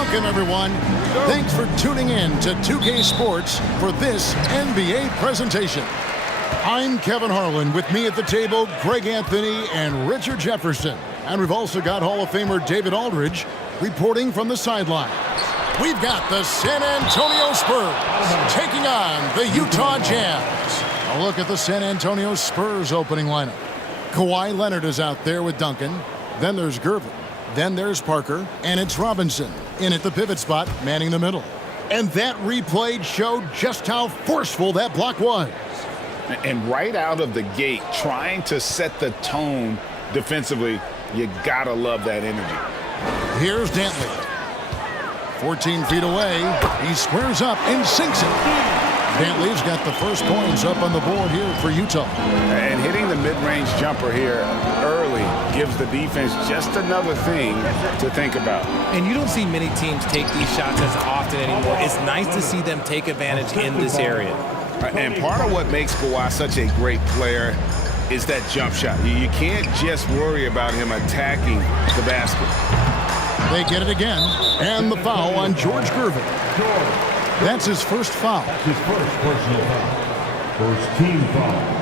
Welcome, everyone. Thanks for tuning in to 2K Sports for this NBA presentation. I'm Kevin Harlan. With me at the table, Greg Anthony and Richard Jefferson. And we've also got Hall of Famer David Aldridge reporting from the sideline. We've got the San Antonio Spurs taking on the Utah Jazz. A look at the San Antonio Spurs opening lineup. Kawhi Leonard is out there with Duncan. Then there's Gervin. Then there's Parker. And it's Robinson in at the pivot spot, manning the middle. And that replay showed just how forceful that block was. And right out of the gate, trying to set the tone defensively, you gotta love that energy. Here's Dantley. 14 feet away. He squares up and sinks it. Dantley's got the first points up on the board here for Utah. And hitting the mid-range jumper here early gives the defense just another thing to think about. And you don't see many teams take these shots as often anymore. It's nice to see them take advantage in this area. And part of what makes Kawhi such a great player is that jump shot. You can't just worry about him attacking the basket. They get it again. And the foul on George Gervin. That's his first foul. That's his first personal foul. First team foul.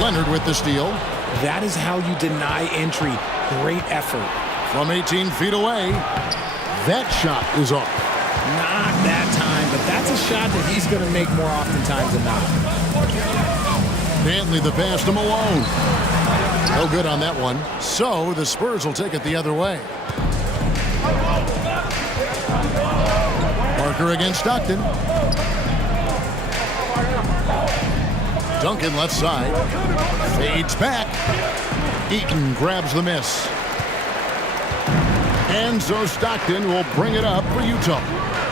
Leonard with the steal. That is how you deny entry. Great effort. From 18 feet away, that shot is off. Not that time, but that's a shot that he's going to make more oftentimes than not. Dantley the pass to Malone. No good on that one. So the Spurs will take it the other way. Parker against Stockton. Duncan left side. Fades back. Eaton grabs the miss. And so Stockton will bring it up for Utah.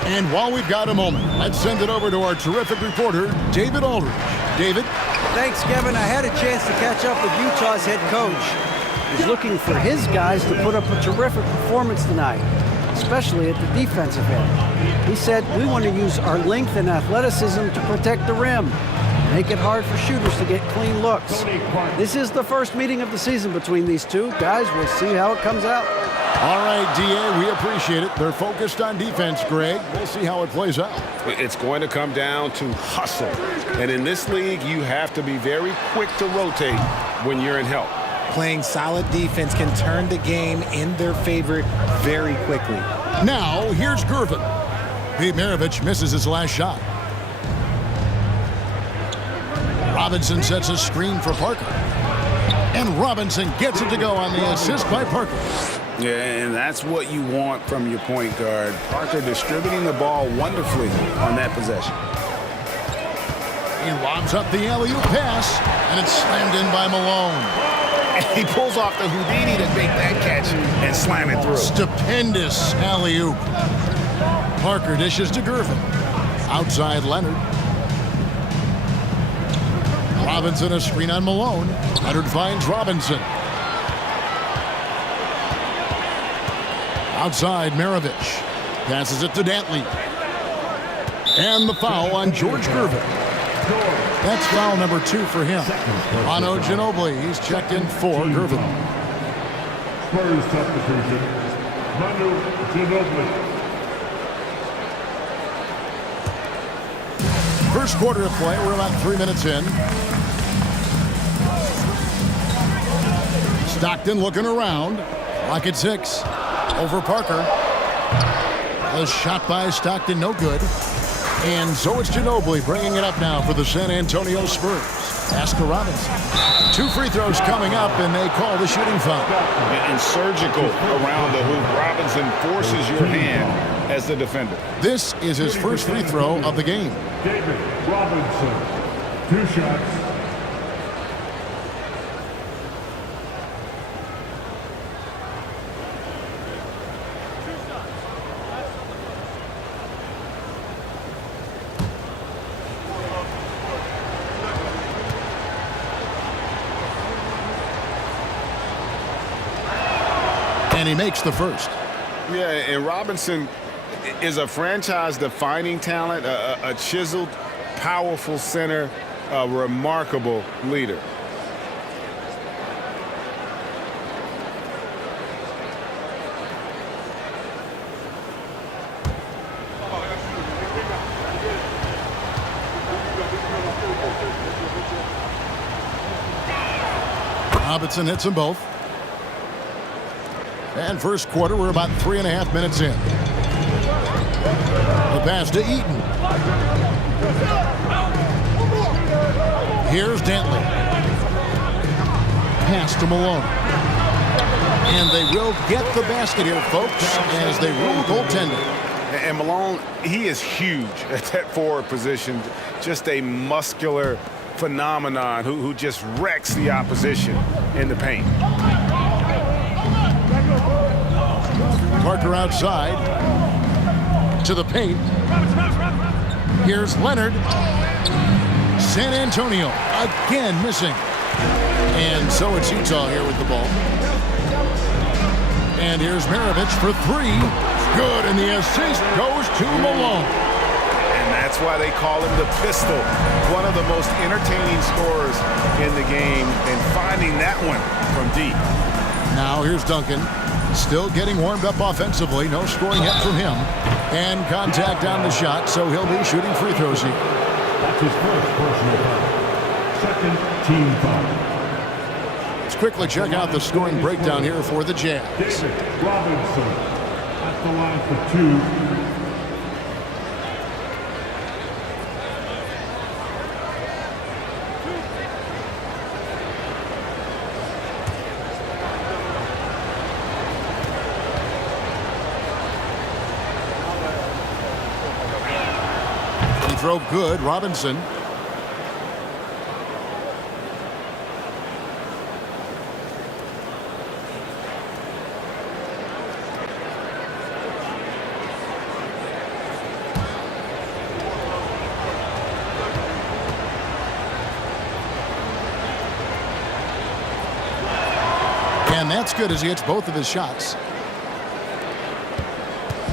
And while we've got a moment, let's send it over to our terrific reporter, David Aldridge. David? Thanks, Kevin. I had a chance to catch up with Utah's head coach. He's looking for his guys to put up a terrific performance tonight, especially at the defensive end. He said, we want to use our length and athleticism to protect the rim, make it hard for shooters to get clean looks. This is the first meeting of the season between these two. Guys, we'll see how it comes out. All right, DA, we appreciate it. They're focused on defense, Greg. We'll see how it plays out. It's going to come down to hustle. And in this league, you have to be very quick to rotate when you're in help. Playing solid defense can turn the game in their favor very quickly. Now, here's Gervin. Pete Maravich misses his last shot. Robinson sets a screen for Parker. And Robinson gets it to go on the assist by Parker. Yeah, and that's what you want from your point guard. Parker distributing the ball wonderfully on that possession. He lobs up the alley-oop pass, and it's slammed in by Malone. And he pulls off the Houdini to make that catch and slam it through. Stupendous alley-oop. Parker dishes to Gervin. Outside Leonard. Robinson a screen on Malone. Leonard finds Robinson. Outside Maravich. Passes it to Dantley. And the foul on George Gervin. That's foul number 2 for him. Manu Ginobili, he's checked in for Gervin. Spurs substitution. Manu Ginobili. First quarter of play, we're about 3 minutes in. Stockton looking around. Clock at 6. Over Parker. A shot by Stockton, no good. And so it's Ginobili bringing it up now for the San Antonio Spurs. Pass to Robinson. 2 free throws coming up, and they call the shooting foul. And surgical around the hoop. Robinson forces your hand as the defender. This is his first free throw of the game. David Robinson. 2 shots. And he makes the first. Yeah, and Robinson is a franchise-defining talent, a chiseled, powerful center, a remarkable leader. Robinson hits them both. And first quarter, we're about 3.5 minutes in. The pass to Eaton. Here's Dantley. Pass to Malone. And they will get the basket here, folks, as they rule goaltending. And Malone, he is huge at that forward position. Just a muscular phenomenon who just wrecks the opposition in the paint. Parker outside to the paint. Here's Leonard. San Antonio again missing. And so it's Utah here with the ball. And here's Maravich for three. Good, and the assist goes to Malone. And that's why they call him the pistol. One of the most entertaining scorers in the game, and finding that one from deep. Now here's Duncan. Still getting warmed up offensively. No scoring yet from him. And contact on the shot, so he'll be shooting free throws here. That's his first personal foul. Second team foul. Let's quickly check out the scoring breakdown here for the Jazz. David Robinson at the line for two. Throw good, Robinson. And that's good as he hits both of his shots.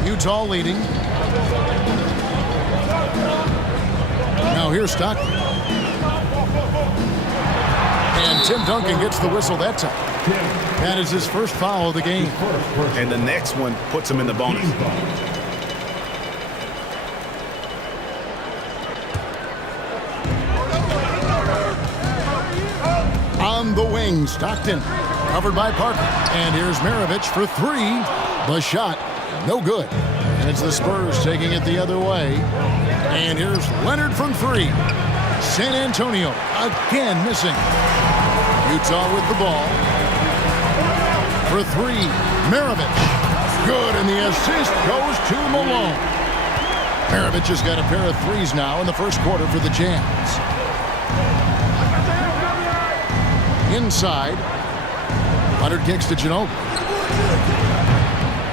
Utah leading. Now here's Stockton. And Tim Duncan gets the whistle that time. That is his first foul of the game. And the next one puts him in the bonus. On the wing, Stockton. Covered by Parker. And here's Maravich for three. The shot, no good. And it's the Spurs taking it the other way. And here's Leonard from three. San Antonio again missing. Utah with the ball. For three, Maravich. Good, and the assist goes to Malone. Maravich has got a pair of threes now in the first quarter for the Jazz. Inside. Leonard kicks to Ginobili.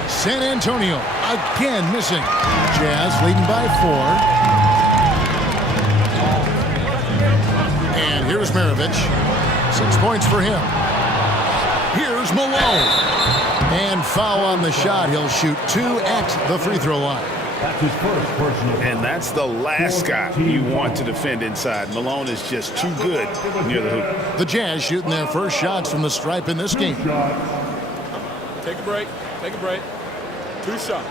San Antonio again missing. Jazz leading by 4. And here's Maravich. 6 points for him. Here's Malone. And foul on the shot. He'll shoot 2 at the free throw line. That's his first personal. And that's the last guy you want to defend inside. Malone is just too good near the hoop. The Jazz shooting their first shots from the stripe in this game. Take a break. Take a break. 2 shots.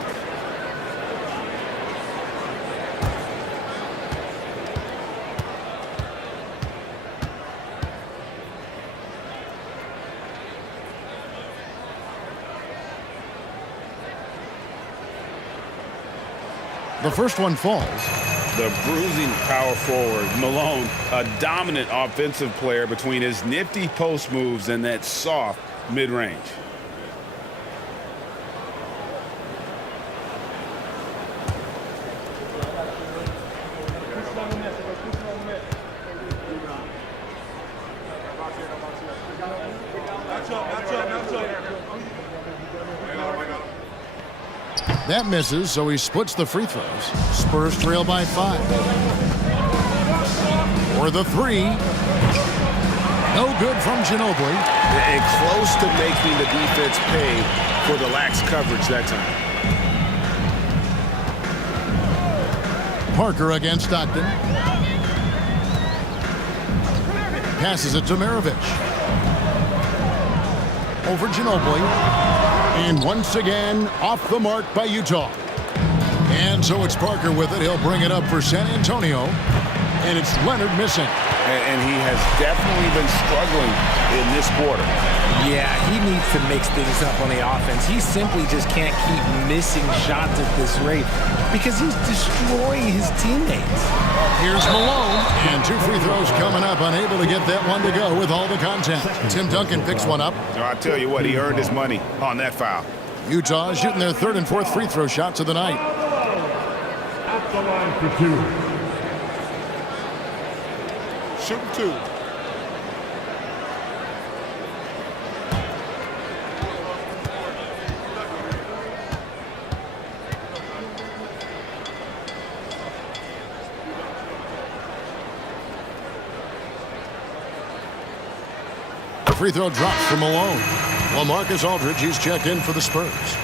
The first one falls. The bruising power forward, Malone, a dominant offensive player between his nifty post moves and that soft mid-range. That misses, so he splits the free throws. Spurs trail by 5. For the three. No good from Ginobili. And close to making the defense pay for the lax coverage that time. Parker against Stockton. Passes it to Maravich. Over Ginobili. And once again, off the mark by Utah. And so it's Parker with it. He'll bring it up for San Antonio. And it's Leonard missing. and he has definitely been struggling in this quarter. Yeah, he needs to mix things up on the offense. He simply just can't keep missing shots at this rate because he's destroying his teammates. Here's Malone, and 2 free throws coming up, unable to get that one to go with all the contact. Tim Duncan picks one up. So I tell you what, he earned his money on that foul. Utah shooting their 3rd and 4th free throw shots of the night. At the line for 2. Shooting 2. The free throw drops for Malone. LaMarcus Aldridge, he's checked in for the Spurs.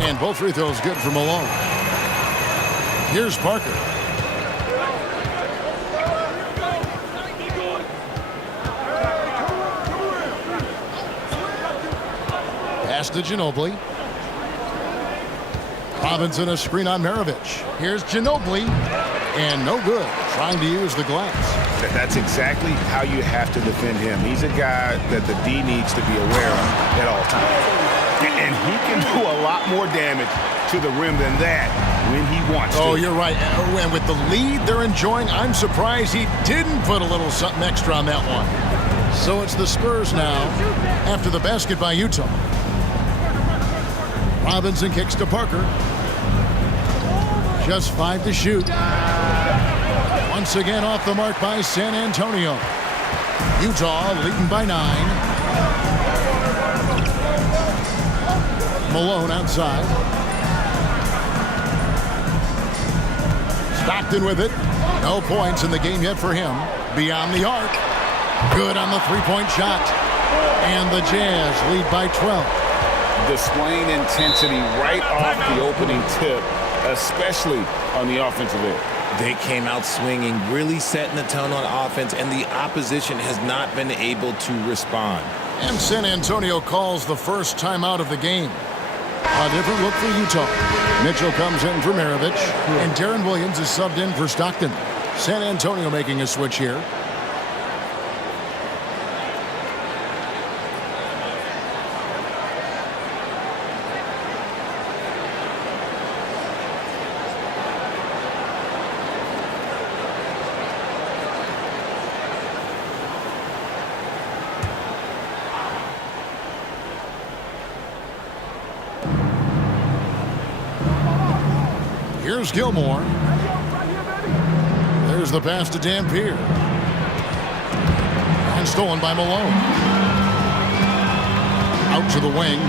And both free throws good for Malone. Here's Parker. Pass to Ginobili. Robinson a screen on Maravich. Here's Ginobili. And no good. Trying to use the glass. That's exactly how you have to defend him. He's a guy that the D needs to be aware of at all times. And he can do a lot more damage to the rim than that when he wants to. Oh, you're right. And with the lead they're enjoying, I'm surprised he didn't put a little something extra on that one. So it's the Spurs now after the basket by Utah. Robinson kicks to Parker. Just 5 to shoot. Once again off the mark by San Antonio. Utah leading by 9. Malone outside. Stockton with it. No points in the game yet for him. Beyond the arc. Good on the 3-point shot. And the Jazz lead by 12. Displaying intensity right off the opening tip, especially on the offensive end. They came out swinging, really setting the tone on offense, and the opposition has not been able to respond. And San Antonio calls the first timeout of the game. A different look for Utah. Mitchell comes in for Maravich, and Darren Williams is subbed in for Stockton. San Antonio making a switch here. Here's Gilmore. There's the pass to Dampier. And stolen by Malone. Out to the wing.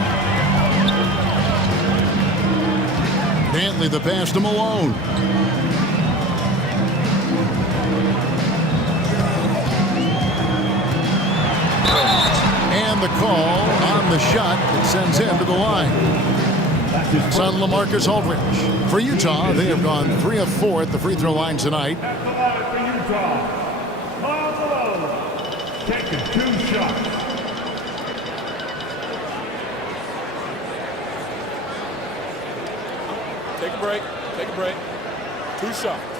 Bentley the pass to Malone. And the call on the shot that sends him to the line. It's on LaMarcus Aldridge. For Utah, they have gone 3 of 4 at the free throw line tonight. At the line for Utah, Malone, taking 2 shots. Take a break. Take a break. 2 shots.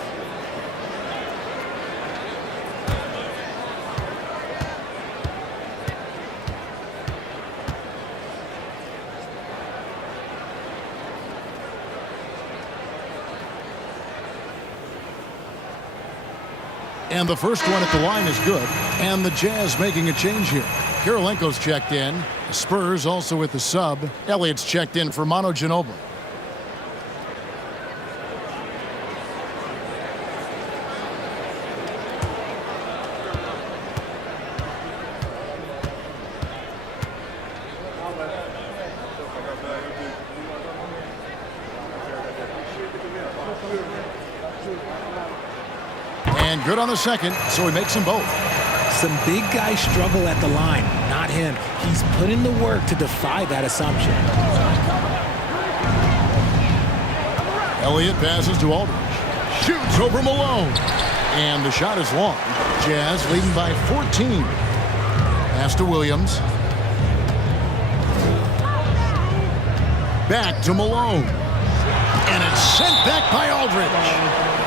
And the first one at the line is good. And the Jazz making a change here. Kirilenko's checked in. The Spurs also with the sub. Elliott's checked in for Manu Ginobili. And good on the second, so he makes them both. Some big guys struggle at the line, not him. He's put in the work to defy that assumption. Elliott passes to Aldridge. Shoots over Malone. And the shot is long. Jazz leading by 14. Pass to Williams. Back to Malone. And it's sent back by Aldridge.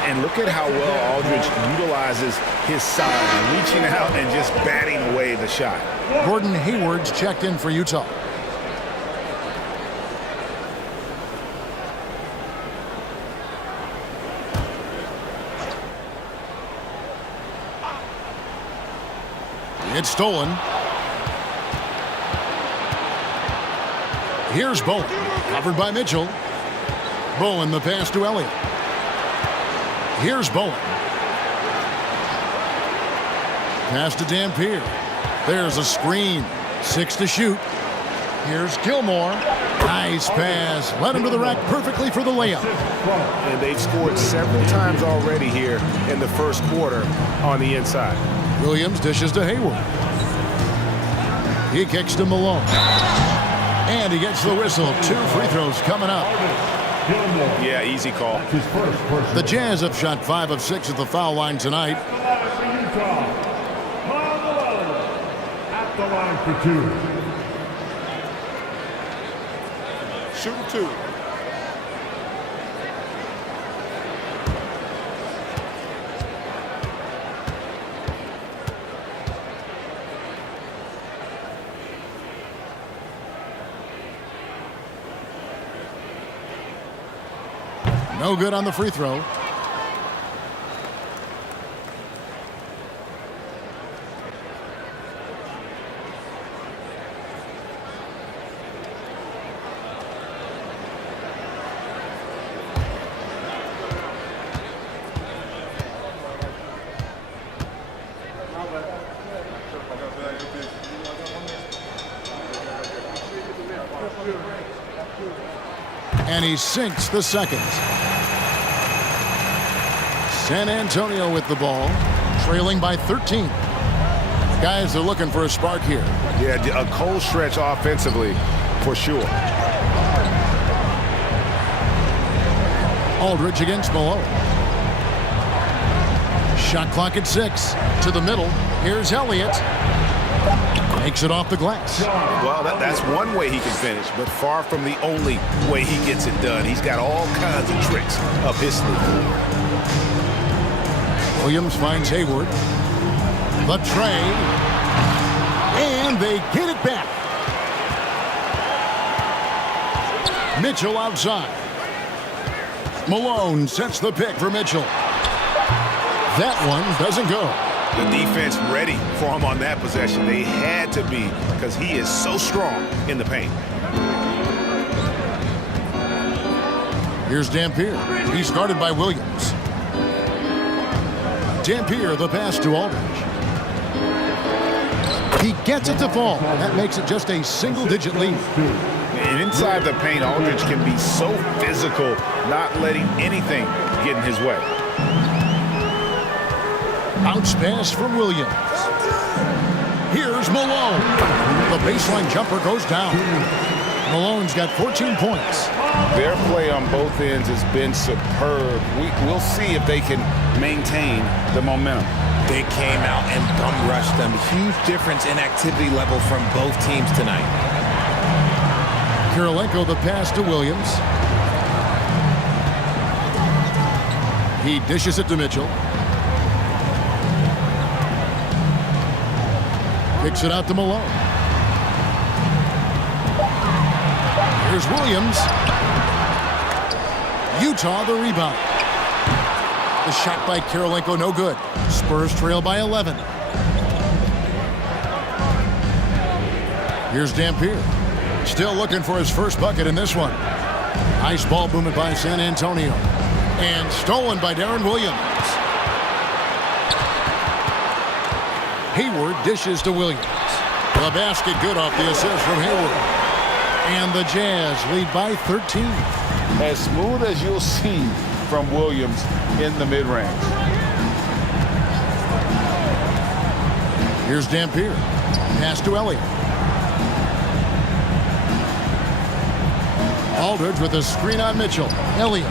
And look at how well Aldridge utilizes his size, reaching out and just batting away the shot. Gordon Hayward's checked in for Utah. It's stolen. Here's Bowen, covered by Mitchell. Bowen, the pass to Elliott. Here's Bowen. Pass to Dampier. There's a screen. 6 to shoot. Here's Gilmore. Nice pass. Led him to the rack perfectly for the layup. And they've scored several times already here in the first quarter on the inside. Williams dishes to Hayward. He kicks to Malone. And he gets the whistle. 2 free throws coming up. Yeah, easy call. The Jazz have shot 5 of 6 at the foul line tonight. At the line for 2. Shooting 2. No good on the free throw. And he sinks the second. San Antonio with the ball, trailing by 13. Guys are looking for a spark here. Yeah, a cold stretch offensively for sure. Aldridge against Malone. Shot clock at 6. To the middle. Here's Elliott. Makes it off the glass. Well, that's one way he can finish, but far from the only way he gets it done. He's got all kinds of tricks up his sleeve. Williams finds Hayward. The tray. And they get it back. Mitchell outside. Malone sets the pick for Mitchell. That one doesn't go. The defense ready for him on that possession. They had to be because he is so strong in the paint. Here's Dampier. He's guarded by Williams. Dampier, the pass to Aldridge. He gets it to fall. That makes it just a single-digit lead. And inside the paint, Aldridge can be so physical, not letting anything get in his way. Bounce pass from Williams. Here's Malone. The baseline jumper goes down. Malone's got 14 points. Their play on both ends has been superb. We'll see if they can maintain the momentum. They came out and bum rushed them. Huge difference in activity level from both teams tonight. Kirilenko the pass to Williams. He dishes it to Mitchell. Kicks it out to Malone. Here's Williams. Utah the rebound. The shot by Kirilenko no good. Spurs trail by 11. Here's Dampier. Still looking for his first bucket in this one. Nice ball movement by San Antonio. And stolen by Darren Williams. Hayward dishes to Williams. The basket good off the assist from Hayward. And the Jazz lead by 13. As smooth as you'll see from Williams in the mid-range. Here's Dampier. Pass to Elliott. Aldridge with a screen on Mitchell. Elliott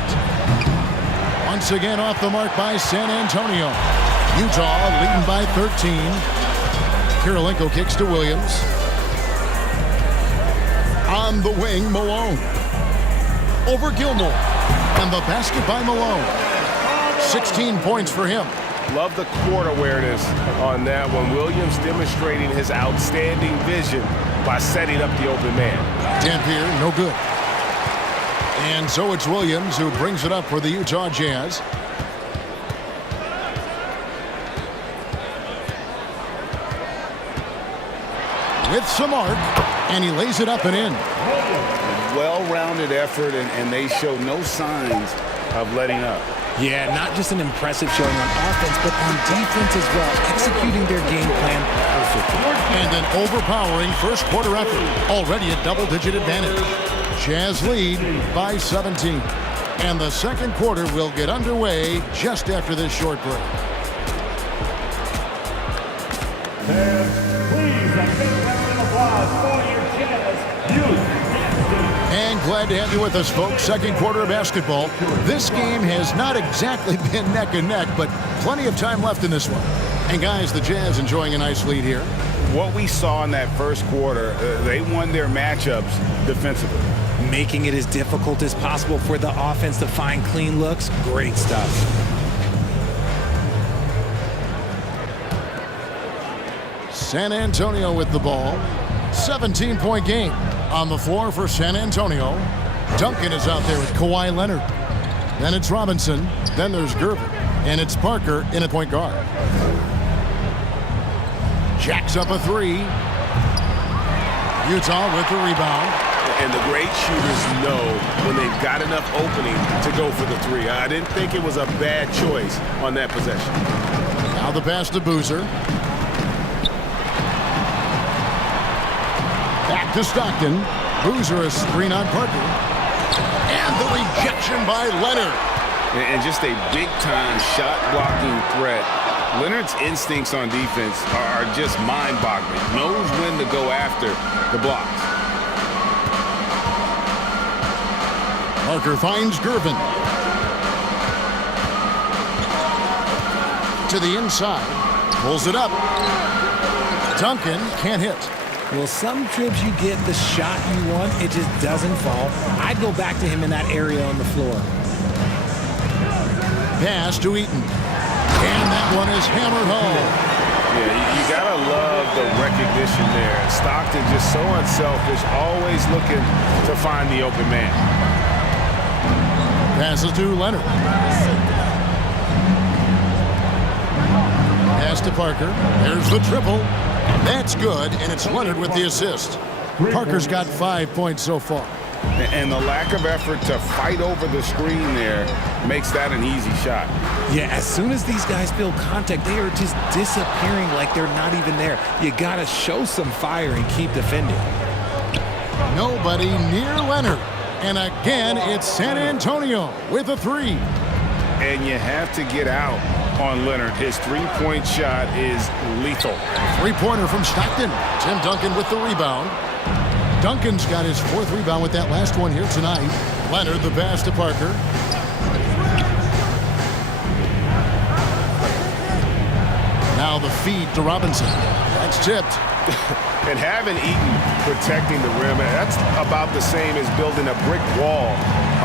Once again off the mark by San Antonio. Utah leading by 13. Kirilenko kicks to Williams. On the wing, Malone. Over Gilmore. And the basket by Malone. 16 points for him. Love the court awareness on that one. Williams demonstrating his outstanding vision by setting up the open man. Dampier, no good. And so it's Williams who brings it up for the Utah Jazz. With some arc, and he lays it up and in. Well-rounded effort, and they show no signs of letting up. Yeah, not just an impressive showing on offense, but on defense as well, executing their game plan perfectly. And an overpowering first quarter effort, already a double-digit advantage. Jazz lead by 17. And the second quarter will get underway just after this short break. Please, a big round of applause for your Jazz youth. And glad to have you with us, folks. Second quarter of basketball. This game has not exactly been neck and neck, but plenty of time left in this one. And guys, the Jazz enjoying a nice lead here. What we saw in that first quarter, they won their matchups defensively. Making it as difficult as possible for the offense to find clean looks. Great stuff. San Antonio with the ball. 17-point game. On the floor for San Antonio. Duncan is out there with Kawhi Leonard. Then it's Robinson. Then there's Gervin. And it's Parker in a point guard. Jacks up a three. Utah with the rebound. And the great shooters know when they've got enough opening to go for the three. I didn't think it was a bad choice on that possession. Now the pass to Boozer. Back to Stockton. Boozer a screen on Parker. And the rejection by Leonard. And just a big-time shot-blocking threat. Leonard's instincts on defense are just mind-boggling. Knows when to go after the blocks. Parker finds Gervin. To the inside. Pulls it up. Duncan can't hit. Well, some trips you get the shot you want, it just doesn't fall. I'd go back to him in that area on the floor. Pass to Eaton. And that one is hammered home. Yeah, you gotta love the recognition there. Stockton just so unselfish, always looking to find the open man. Passes to Leonard. Pass to Parker. There's the triple. That's good, and it's Leonard with the assist. Parker's got 5 points so far. And the lack of effort to fight over the screen there makes that an easy shot. Yeah, as soon as these guys feel contact, they are just disappearing like they're not even there. You got to show some fire and keep defending. Nobody near Leonard. And again, it's San Antonio with a three. And you have to get out on Leonard. His three-point shot is lethal. Three-pointer from Stockton. Tim Duncan with the rebound. Duncan's got his fourth rebound with that last one here tonight. Leonard the pass to Parker. Now the feed to Robinson. That's tipped. And having Eaton protecting the rim, that's about the same as building a brick wall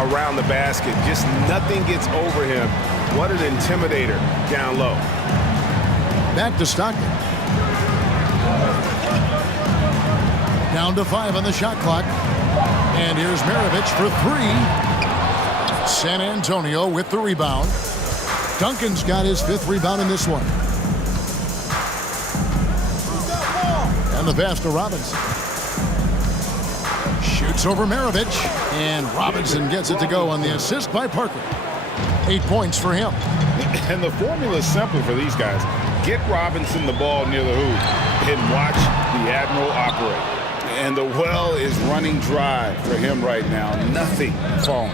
around the basket. Just nothing gets over him. What an intimidator down low. Back to Stockton. Down to 5 on the shot clock. And here's Maravich for three. San Antonio with the rebound. Duncan's got his 5th rebound in this one. And the pass to Robinson. Shoots over Maravich. And Robinson gets it to go on the assist by Parker. 8 points for him. And the formula is simple for these guys. Get Robinson the ball near the hoop and watch the Admiral operate. And the well is running dry for him right now. Nothing falling.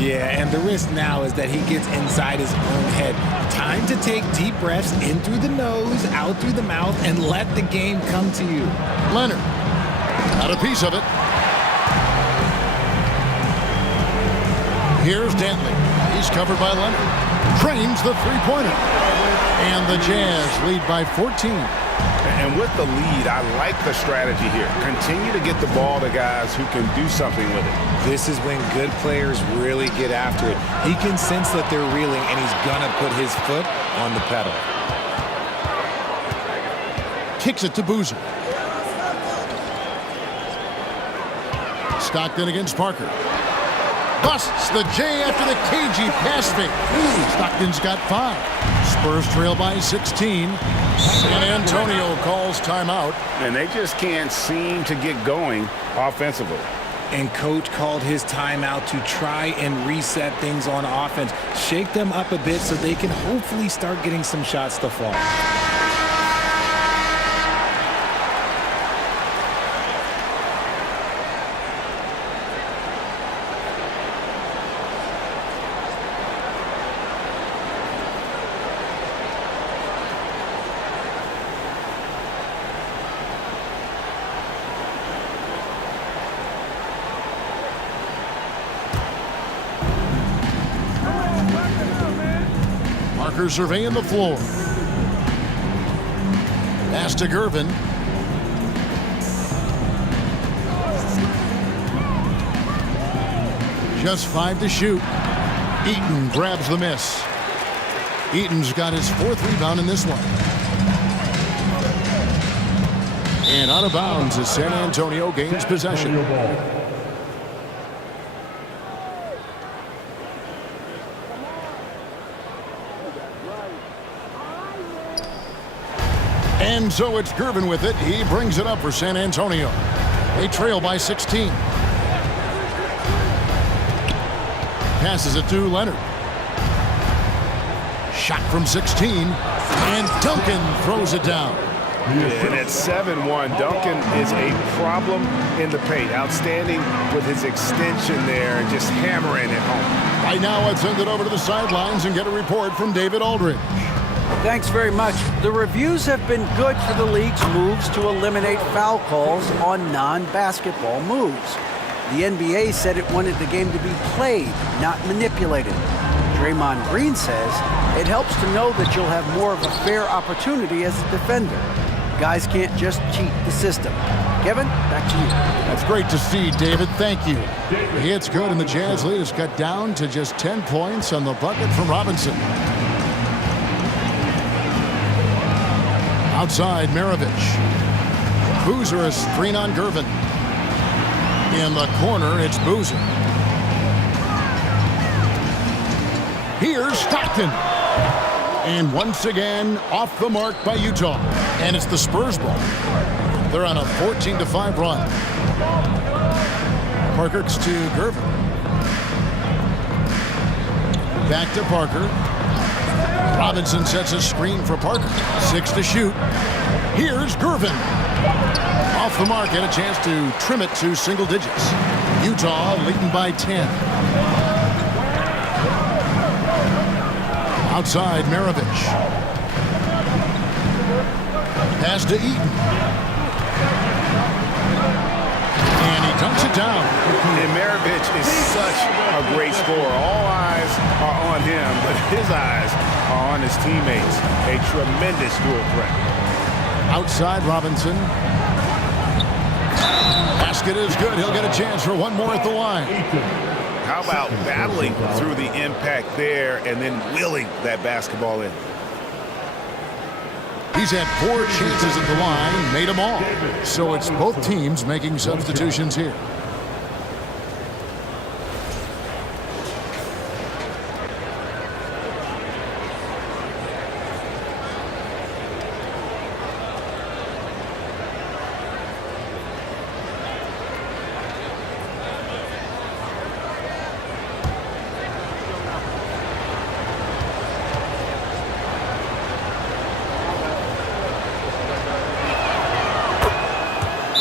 Yeah, and the risk now is that he gets inside his own head. Time to take deep breaths in through the nose, out through the mouth, and let the game come to you. Leonard got a piece of it. Here's Dantley. He's covered by Leonard. Drains the three-pointer. And the Jazz lead by 14. And with the lead, I like the strategy here. Continue to get the ball to guys who can do something with it. This is when good players really get after it. He can sense that they're reeling, and he's going to put his foot on the pedal. Kicks it to Boozer. Stockton against Parker. Busts the J after the cagey pass fake. Stockton's got 5. Spurs trail by 16. San Antonio calls timeout. And they just can't seem to get going offensively. And coach called his timeout to try and reset things on offense. Shake them up a bit so they can hopefully start getting some shots to fall. Parker surveying the floor. Pass to Gervin. Just 5 to shoot. Eaton grabs the miss. Eaton's got his 4th rebound in this one. And out of bounds as San Antonio gains possession. And so it's Gervin with it. He brings it up for San Antonio. They trail by 16. Passes it to Leonard. Shot from 16. And Duncan throws it down. And at 7-1, Duncan is a problem in the paint. Outstanding with his extension there and just hammering it home. Right now, let's send it over to the sidelines and get a report from David Aldridge. Thanks very much. The reviews have been good for the league's moves to eliminate foul calls on non-basketball moves. The NBA said it wanted the game to be played, not manipulated. Draymond Green says it helps to know that you'll have more of a fair opportunity as a defender. Guys can't just cheat the system. Kevin, back to you. That's great to see, David. Thank you. The hit's good, and the Jazz lead is cut down to just 10 points on the bucket from Robinson. Outside, Maravich. Boozer a screen on Gervin. In the corner, it's Boozer. Here's Stockton. And once again, off the mark by Utah. And it's the Spurs ball. They're on a 14-5 run. Parker to Gervin. Back to Parker. Robinson sets a screen for Parker. 6 to shoot. Here's Gervin. Off the mark, and a chance to trim it to single digits. Utah leading by 10. Outside, Maravich. Pass to Eaton. And he dunks it down. And Maravich is such a great scorer. All eyes are on him, but his eyes are on his teammates. A tremendous dual threat. Outside, Robinson. Basket is good. He'll get a chance for one more at the line. How about battling through the impact there and then willing that basketball in? He's had 4 chances at the line, made them all. So it's both teams making substitutions here.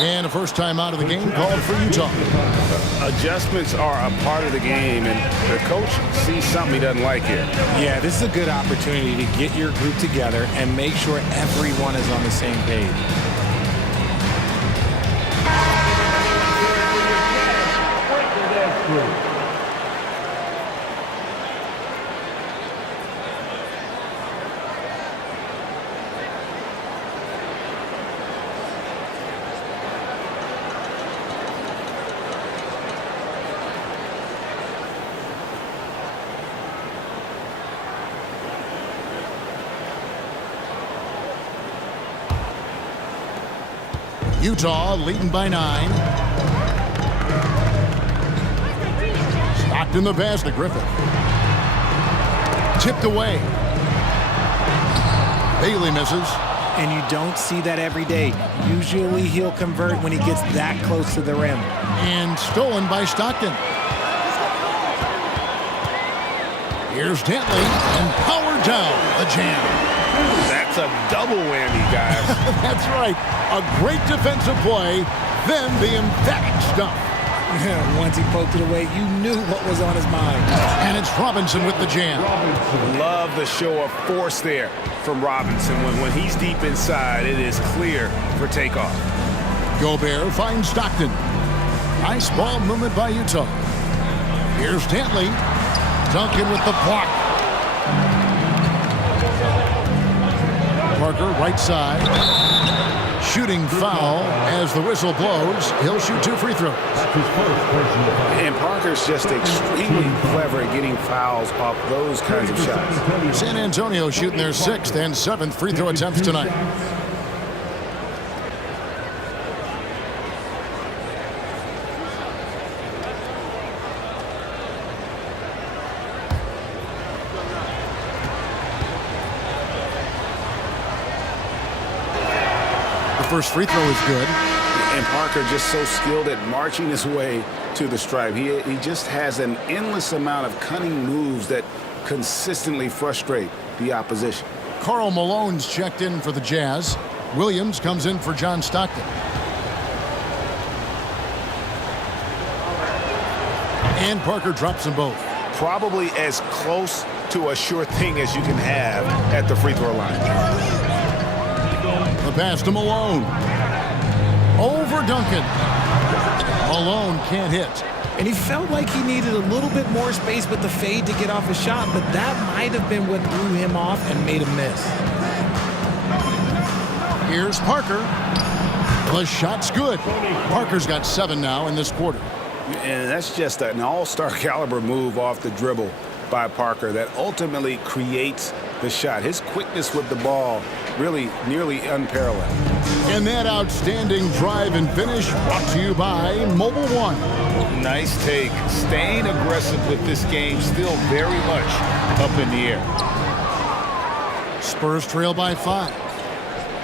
And a first time out of the game called for Utah. Adjustments are a part of the game, and the coach sees something he doesn't like here. Yeah, this is a good opportunity to get your group together and make sure everyone is on the same page. Utah leading by 9. Stockton the pass to Griffith. Tipped away. Bailey misses. And you don't see that every day. Usually he'll convert when he gets that close to the rim. And stolen by Stockton. Here's Dantley and powered down the jam. That's a double whammy, guys. That's right. A great defensive play, then the emphatic stuff. Once he poked it away, you knew what was on his mind. And it's Robinson with the jam. Love the show of force there from Robinson. When he's deep inside, it is clear for takeoff. Gobert finds Stockton. Nice ball movement by Utah. Here's Dantley. Duncan with the block. Parker right side. Shooting foul as the whistle blows. He'll shoot 2 free throws. And Parker's just extremely clever at getting fouls off those kinds of shots. San Antonio shooting their 6th and 7th free throw attempts tonight. First free throw is good. And Parker just so skilled at marching his way to the stripe. He just has an endless amount of cunning moves that consistently frustrate the opposition. Karl Malone's checked in for the Jazz. Williams comes in for John Stockton. And Parker drops them both. Probably as close to a sure thing as you can have at the free throw line. The pass to Malone. Over Duncan. Malone can't hit. And he felt like he needed a little bit more space with the fade to get off a shot, but that might have been what threw him off and made him miss. Here's Parker. The shot's good. Parker's got 7 now in this quarter. And that's just an all-star caliber move off the dribble by Parker that ultimately creates the shot. His quickness with the ball really nearly unparalleled. And that outstanding drive and finish brought to you by Mobile One. Nice take. Staying aggressive with this game, still very much up in the air. Spurs trail by 5.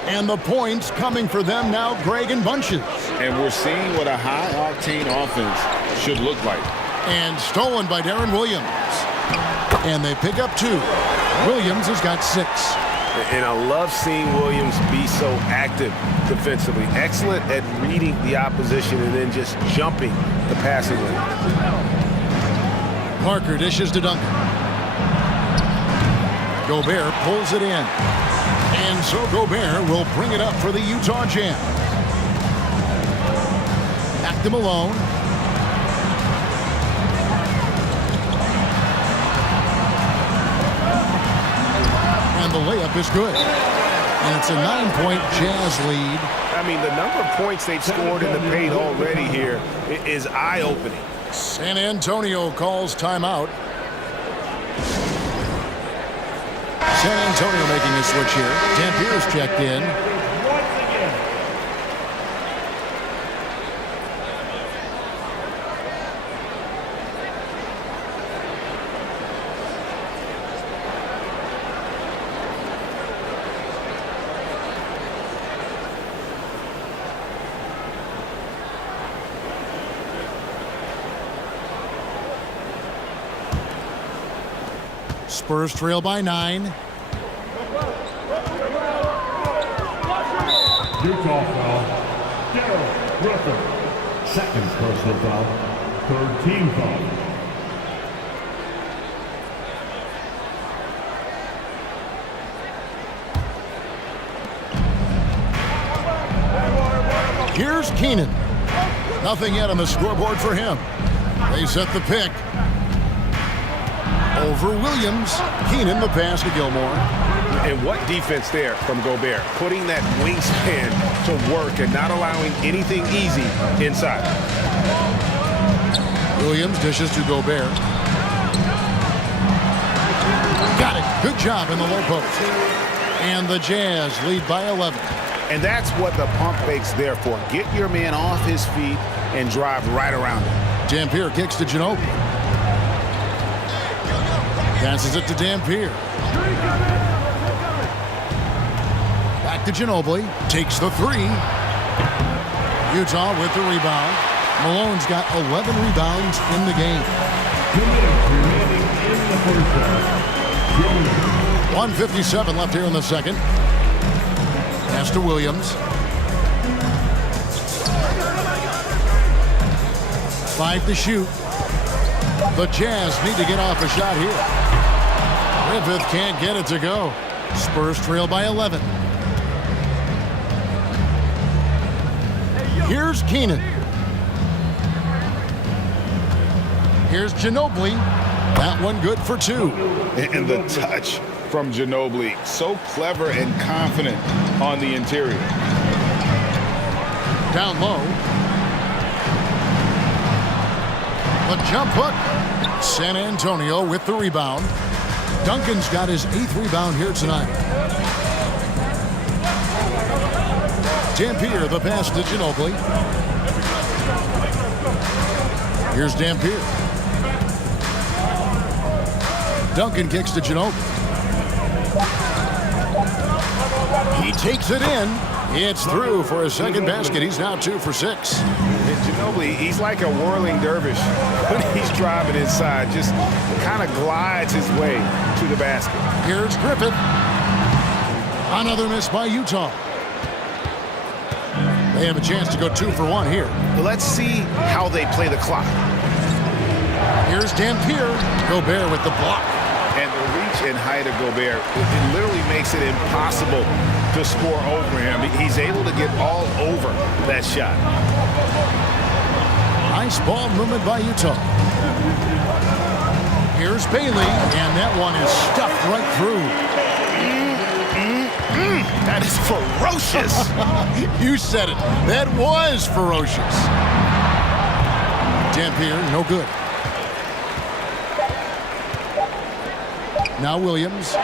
And the points coming for them now, Greg, in bunches. And we're seeing what a high-octane offense should look like. And stolen by Darren Williams. And they pick up 2. Williams has got 6. And I love seeing Williams be so active defensively. Excellent at reading the opposition and then just jumping the passing lane. Parker dishes to Duncan. Gobert pulls it in. And so Gobert will bring it up for the Utah Jam. Back to Malone. And the layup is good. And it's a 9-point Jazz lead. I mean, the number of points they've scored in the paint already here is eye-opening. San Antonio calls timeout. San Antonio making a switch here. Dampier's checked in. Spurs trail by 9. Utah foul. Darrell Griffin. Second personal foul. Third team foul. Here's Keenan. Nothing yet on the scoreboard for him. They set the pick. Over Williams. Keenan the pass to Gilmore. And what defense there from Gobert. Putting that wingspan to work and not allowing anything easy inside. Williams dishes to Gobert. Got it. Good job in the low post. And the Jazz lead by 11. And that's what the pump fake's there for. Get your man off his feet and drive right around him. Dampier kicks to Ginobili. Passes it to Dampier. Back to Ginobili. Takes the three. Utah with the rebound. Malone's got 11 rebounds in the game. 1:57 left here in the second. Pass to Williams. 5 to shoot. The Jazz need to get off a shot here. Griffith can't get it to go. Spurs trail by 11. Here's Keenan. Here's Ginobili. That one good for 2. And the touch from Ginobili. So clever and confident on the interior. Down low. The jump hook. San Antonio with the rebound. Duncan's got his 8th rebound here tonight. Dampier, the pass to Ginobili. Here's Dampier. Duncan kicks to Ginobili. He takes it in. It's through for a second basket. He's now 2 for 6. And Ginobili, he's like a whirling dervish when he's driving inside. Just kind of glides his way to the basket. Here's Griffith. Another miss by Utah. They have a chance to go 2 for 1 here. Let's see how they play the clock. Here's Dampier. Gobert with the block. And the reach and height of Gobert, it literally makes it impossible to score over him. He's able to get all over that shot. Nice ball movement by Utah. Here's Bailey, and that one is stuffed right through. That is ferocious. You said it. That was ferocious. Dampier, no good. Now Williams.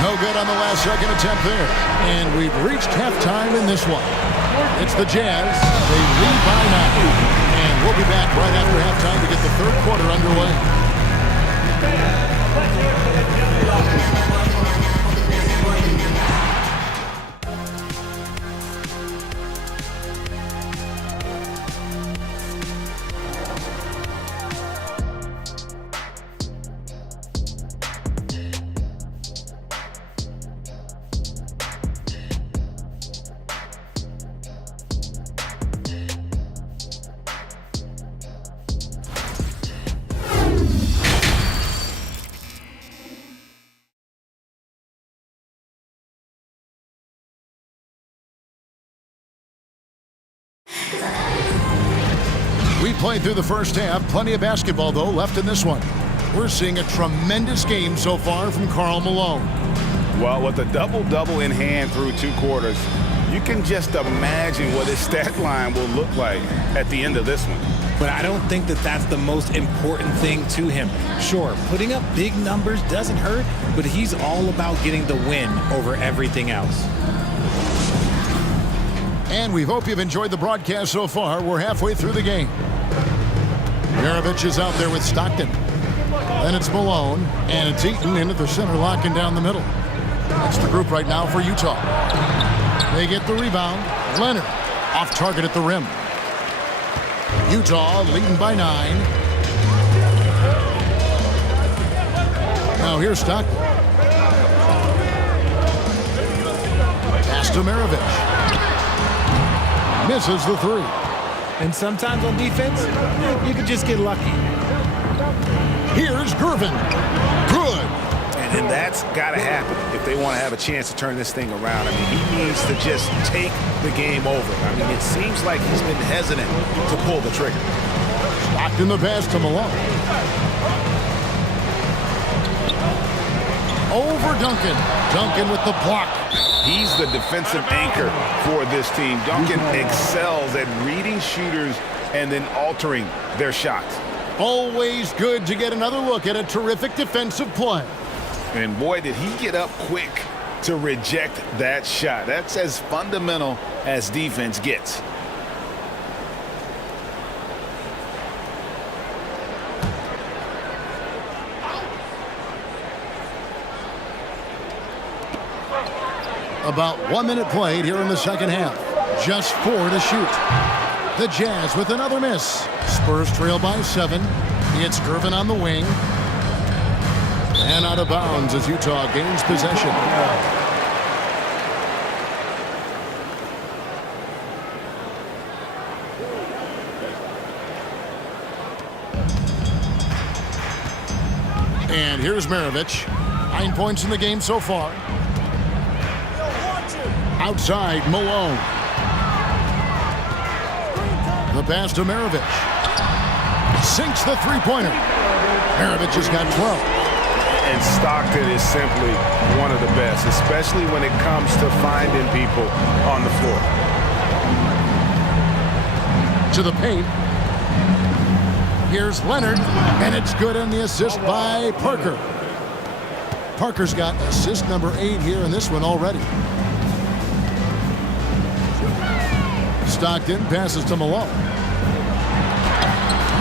No good on the last second attempt there. And we've reached halftime in this one. It's the Jazz. They lead by 9. And we'll be back right after halftime to get the third quarter underway. We played through the first half. Plenty of basketball, though, left in this one. We're seeing a tremendous game so far from Karl Malone. Well, with a double-double in hand through 2 quarters, you can just imagine what his stat line will look like at the end of this one. But I don't think that that's the most important thing to him. Sure, putting up big numbers doesn't hurt, but he's all about getting the win over everything else. And we hope you've enjoyed the broadcast so far. We're halfway through the game. Maravich is out there with Stockton. Then it's Malone, and it's Eaton into the center, locking down the middle. That's the group right now for Utah. They get the rebound. Leonard off target at the rim. Utah leading by 9. Now here's Stockton. Pass to Maravich. Misses the 3. And sometimes on defense, you can just get lucky. Here's Gervin. Good. And that's got to happen if they want to have a chance to turn this thing around. I mean, he needs to just take the game over. I mean, it seems like he's been hesitant to pull the trigger. Stockton the pass to Malone. Over Duncan. Duncan with the block. He's the defensive anchor for this team. Duncan excels at reading shooters and then altering their shots. Always good to get another look at a terrific defensive play. And boy, did he get up quick to reject that shot. That's as fundamental as defense gets. About 1 minute played here in the second half. Just 4 to shoot. The Jazz with another miss. Spurs trail by 7. It's Gervin on the wing. And out of bounds as Utah gains possession. And here's Maravich. 9 points in the game so far. Outside, Malone. The pass to Maravich. Sinks the three-pointer. Maravich has got 12. And Stockton is simply one of the best, especially when it comes to finding people on the floor. To the paint. Here's Leonard, and it's good on the assist by Parker. Parker's got assist number 8 here in this one already. Stockton passes to Malone.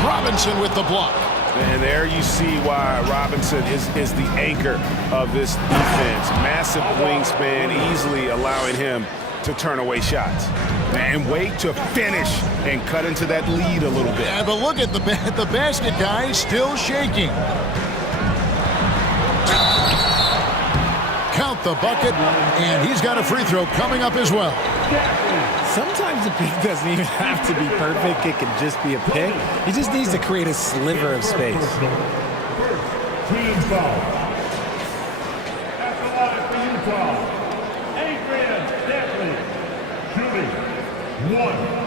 Robinson with the block. And there you see why Robinson is the anchor of this defense. Massive wingspan, easily allowing him to turn away shots. And wait to finish and cut into that lead a little bit. Yeah, but look at the basket guy still shaking. Count the bucket, and he's got a free throw coming up as well. Sometimes the pick doesn't even have to be perfect. It can just be a pick. He just needs to create a sliver of space. Team foul. At the line for Utah, Adrian Dantley, shooting 1.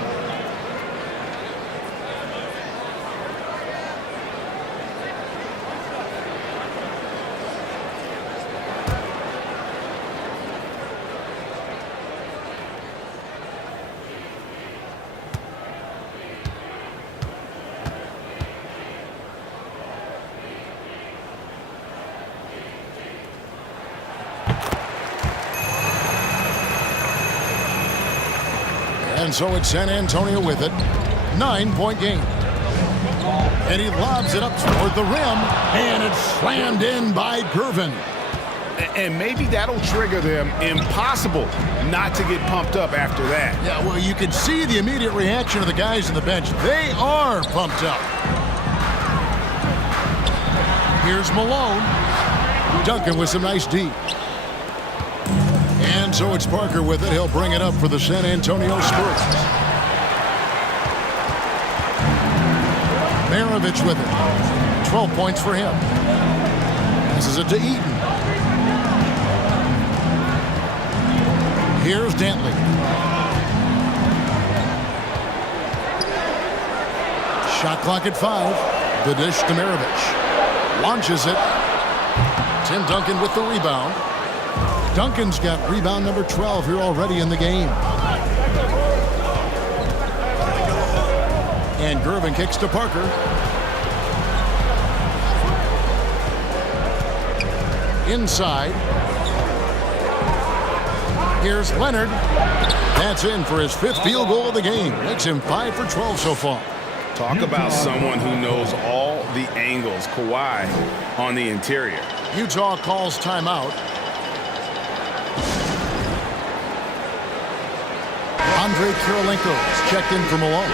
And so it's San Antonio with it. 9-point game. And he lobs it up toward the rim, and it's slammed in by Gervin. And maybe that'll trigger them. Impossible not to get pumped up after that. Yeah, well, you can see the immediate reaction of the guys on the bench. They are pumped up. Here's Malone. Duncan with some nice D. And so it's Parker with it. He'll bring it up for the San Antonio Spurs. Maravich with it. 12 points for him. Passes it to Eaton. Here's Dantley. Shot clock at 5. The dish to Maravich. Launches it. Tim Duncan with the rebound. Duncan's got rebound number 12 here already in the game. And Gervin kicks to Parker. Inside. Here's Leonard. That's in for his 5th field goal of the game. Makes him 5 for 12 so far. Talk about someone who knows all the angles. Kawhi on the interior. Utah calls timeout. Andre Kirilenko is checked in for Malone.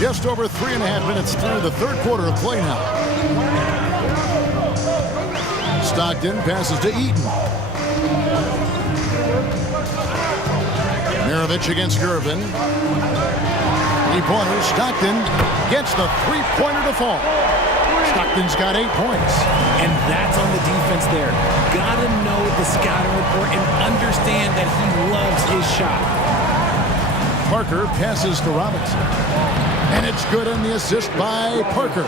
Just over 3.5 minutes through the third quarter of play now. Stockton passes to Eaton. Maravich against Gervin. Three-pointer, Stockton gets the three-pointer to fall. Stockton's got 8 points. And that's on the defense there. Gotta know the scouting report and understand that he loves his shot. Parker passes to Robinson. And it's good on the assist by Parker.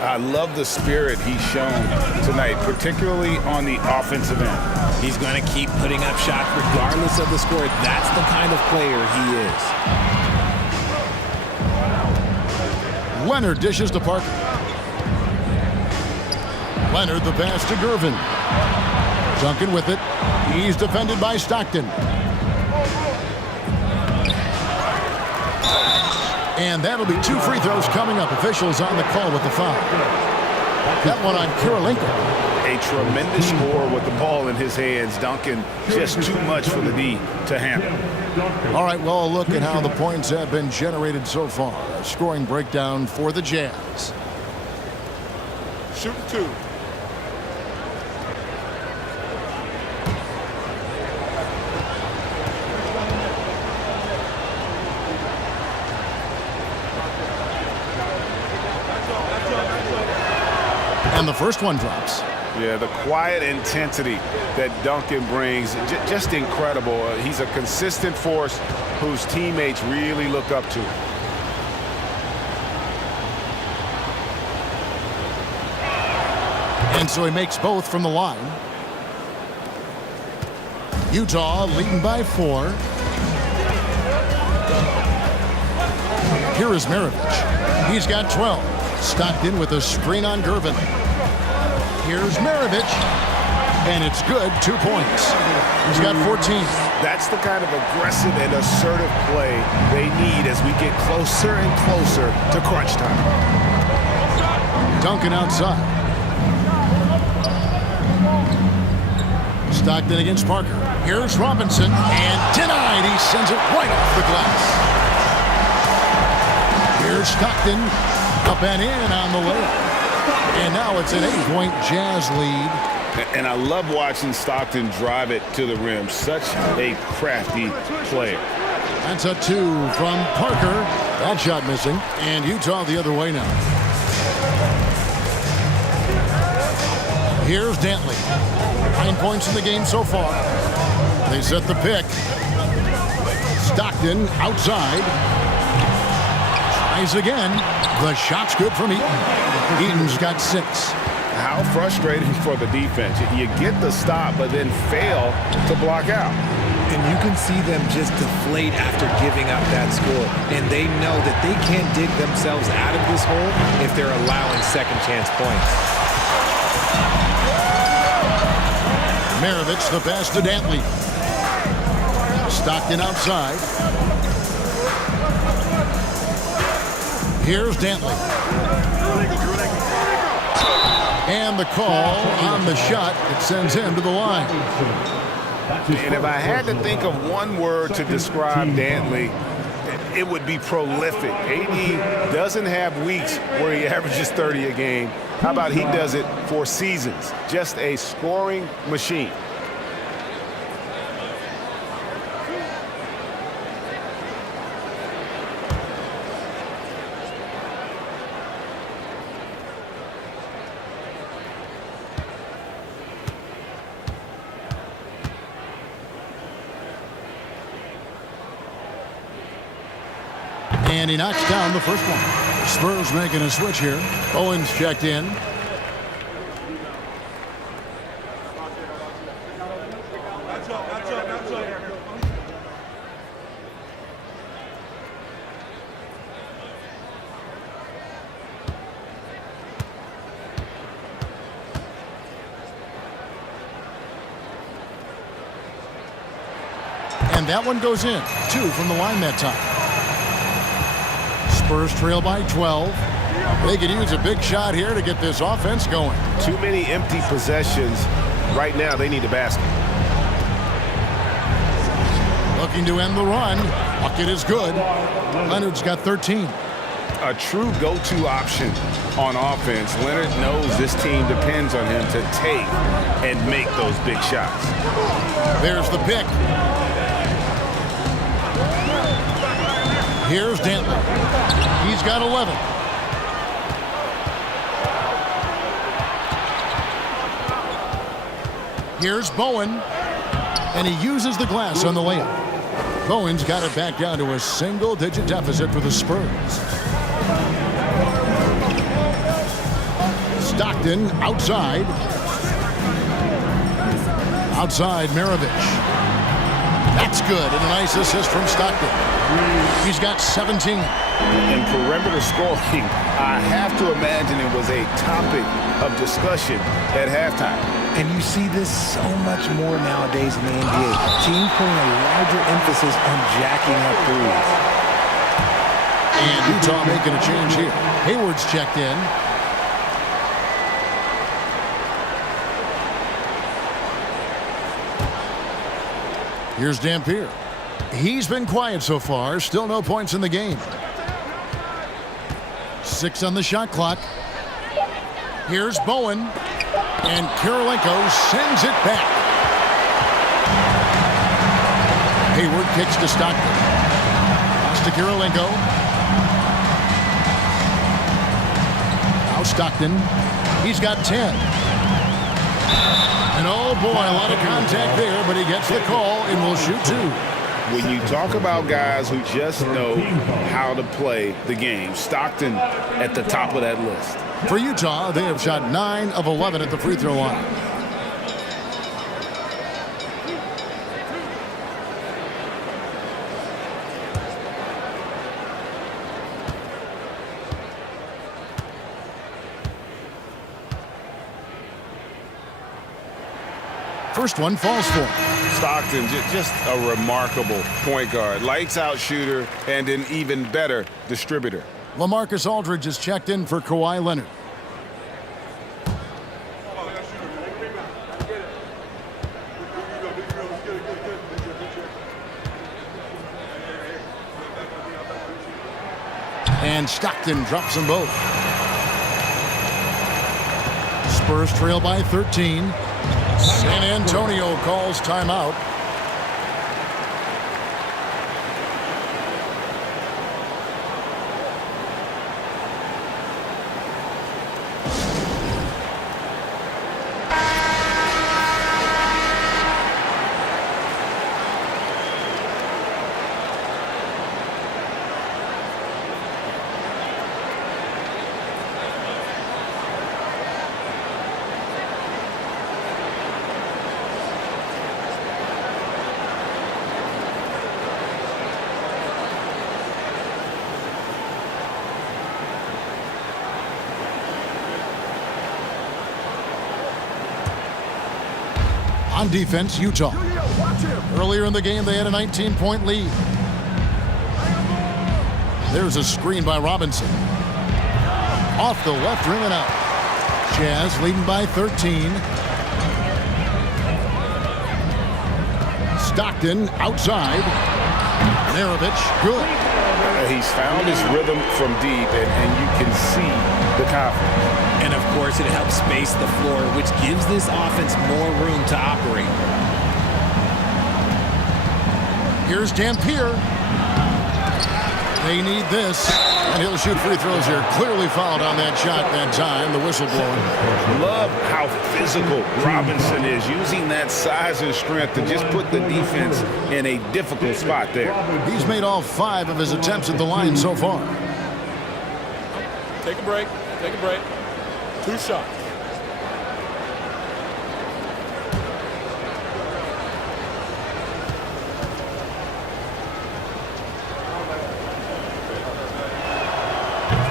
I love the spirit he's shown tonight, particularly on the offensive end. He's going to keep putting up shots regardless of the score. That's the kind of player he is. Leonard dishes to Parker. Leonard the pass to Gervin. Duncan with it. He's defended by Stockton. And that'll be 2 free throws coming up. Officials on the call with the foul. That one on Kirilenko. A tremendous score with the ball in his hands. Duncan, just too much for the D to handle. All right, well, a look at how the points have been generated so far. A scoring breakdown for the Jazz. Shooting 2. And the first one drops. Yeah, the quiet intensity that Duncan brings, just incredible. He's a consistent force whose teammates really look up to. And so he makes both from the line. Utah leading by 4. Here is Maravich. He's got 12. Stockton with a screen on Gervin. Here's Maravich. And it's good. 2 points. He's got 14. That's the kind of aggressive and assertive play they need as we get closer and closer to crunch time. Duncan outside. Stockton against Parker. Here's Robinson. And denied. He sends it right off the glass. Here's Stockton. Up and in on the layup. And now it's an 8-point Jazz lead. And I love watching Stockton drive it to the rim. Such a crafty player. That's a 2 from Parker. That shot missing. And Utah the other way now. Here's Dantley. 9 points in the game so far. They set the pick. Stockton outside. Tries again. The shot's good from Eaton. Eaton's got 6. How frustrating for the defense. You get the stop, but then fail to block out. And you can see them just deflate after giving up that score. And they know that they can't dig themselves out of this hole if they're allowing second chance points. Maravich the pass to Dantley. Stockton outside. Here's Dantley. And the call on the shot that sends him to the line. And if I had to think of one word to describe Dantley, it would be prolific. AD doesn't have weeks where he averages 30 a game. How about he does it for seasons? Just a scoring machine. And he knocks down the first one. Spurs making a switch here. Owens checked in. And that one goes in. 2 from the line that time. Spurs trail by 12. They could use a big shot here to get this offense going. Too many empty possessions. Right now, they need a basket. Looking to end the run. Bucket is good. Leonard's got 13. A true go-to option on offense. Leonard knows this team depends on him to take and make those big shots. There's the pick. Here's Dantley. He's got 11. Here's Bowen, and he uses the glass on the layup. Bowen's got it back down to a single-digit deficit for the Spurs. Stockton outside. Outside, Maravich. That's good, and a nice assist from Stockton. He's got 17. In perimeter scoring, I have to imagine it was a topic of discussion at halftime. And you see this so much more nowadays in the NBA. Teams putting a larger emphasis on jacking up threes. And Utah making a change here. Hayward's checked in. Here's Dampier. He's been quiet so far. Still no points in the game. 6 on the shot clock. Here's Bowen. And Kirilenko sends it back. Hayward kicks to Stockton. Pass to Kirilenko. Now Stockton. He's got 10. And oh boy, a lot of contact there, but he gets the call and will shoot 2. When you talk about guys who just know how to play the game, Stockton at the top of that list. For Utah, they have shot 9 of 11 at the free throw line. First one falls for him. Stockton, just a remarkable point guard. Lights out shooter and an even better distributor. LaMarcus Aldridge is checked in for Kawhi Leonard. And Stockton drops them both. Spurs trail by 13. San Antonio calls timeout. On defense, Utah. Earlier in the game, they had a 19-point lead. There's a screen by Robinson. Off the left rim and out. Jazz leading by 13. Stockton outside. Maravich, good. He's found his rhythm from deep, and you can see the confidence. And, of course, it helps space the floor, which gives this offense more room to operate. Here's Dampier. They need this. And he'll shoot free throws here. Clearly fouled on that shot that time. The whistle blowing. Love how physical Robinson is, using that size and strength to just put the defense in a difficult spot there. He's made all 5 of his attempts at the line so far. Take a break. Take a break. 2 shots.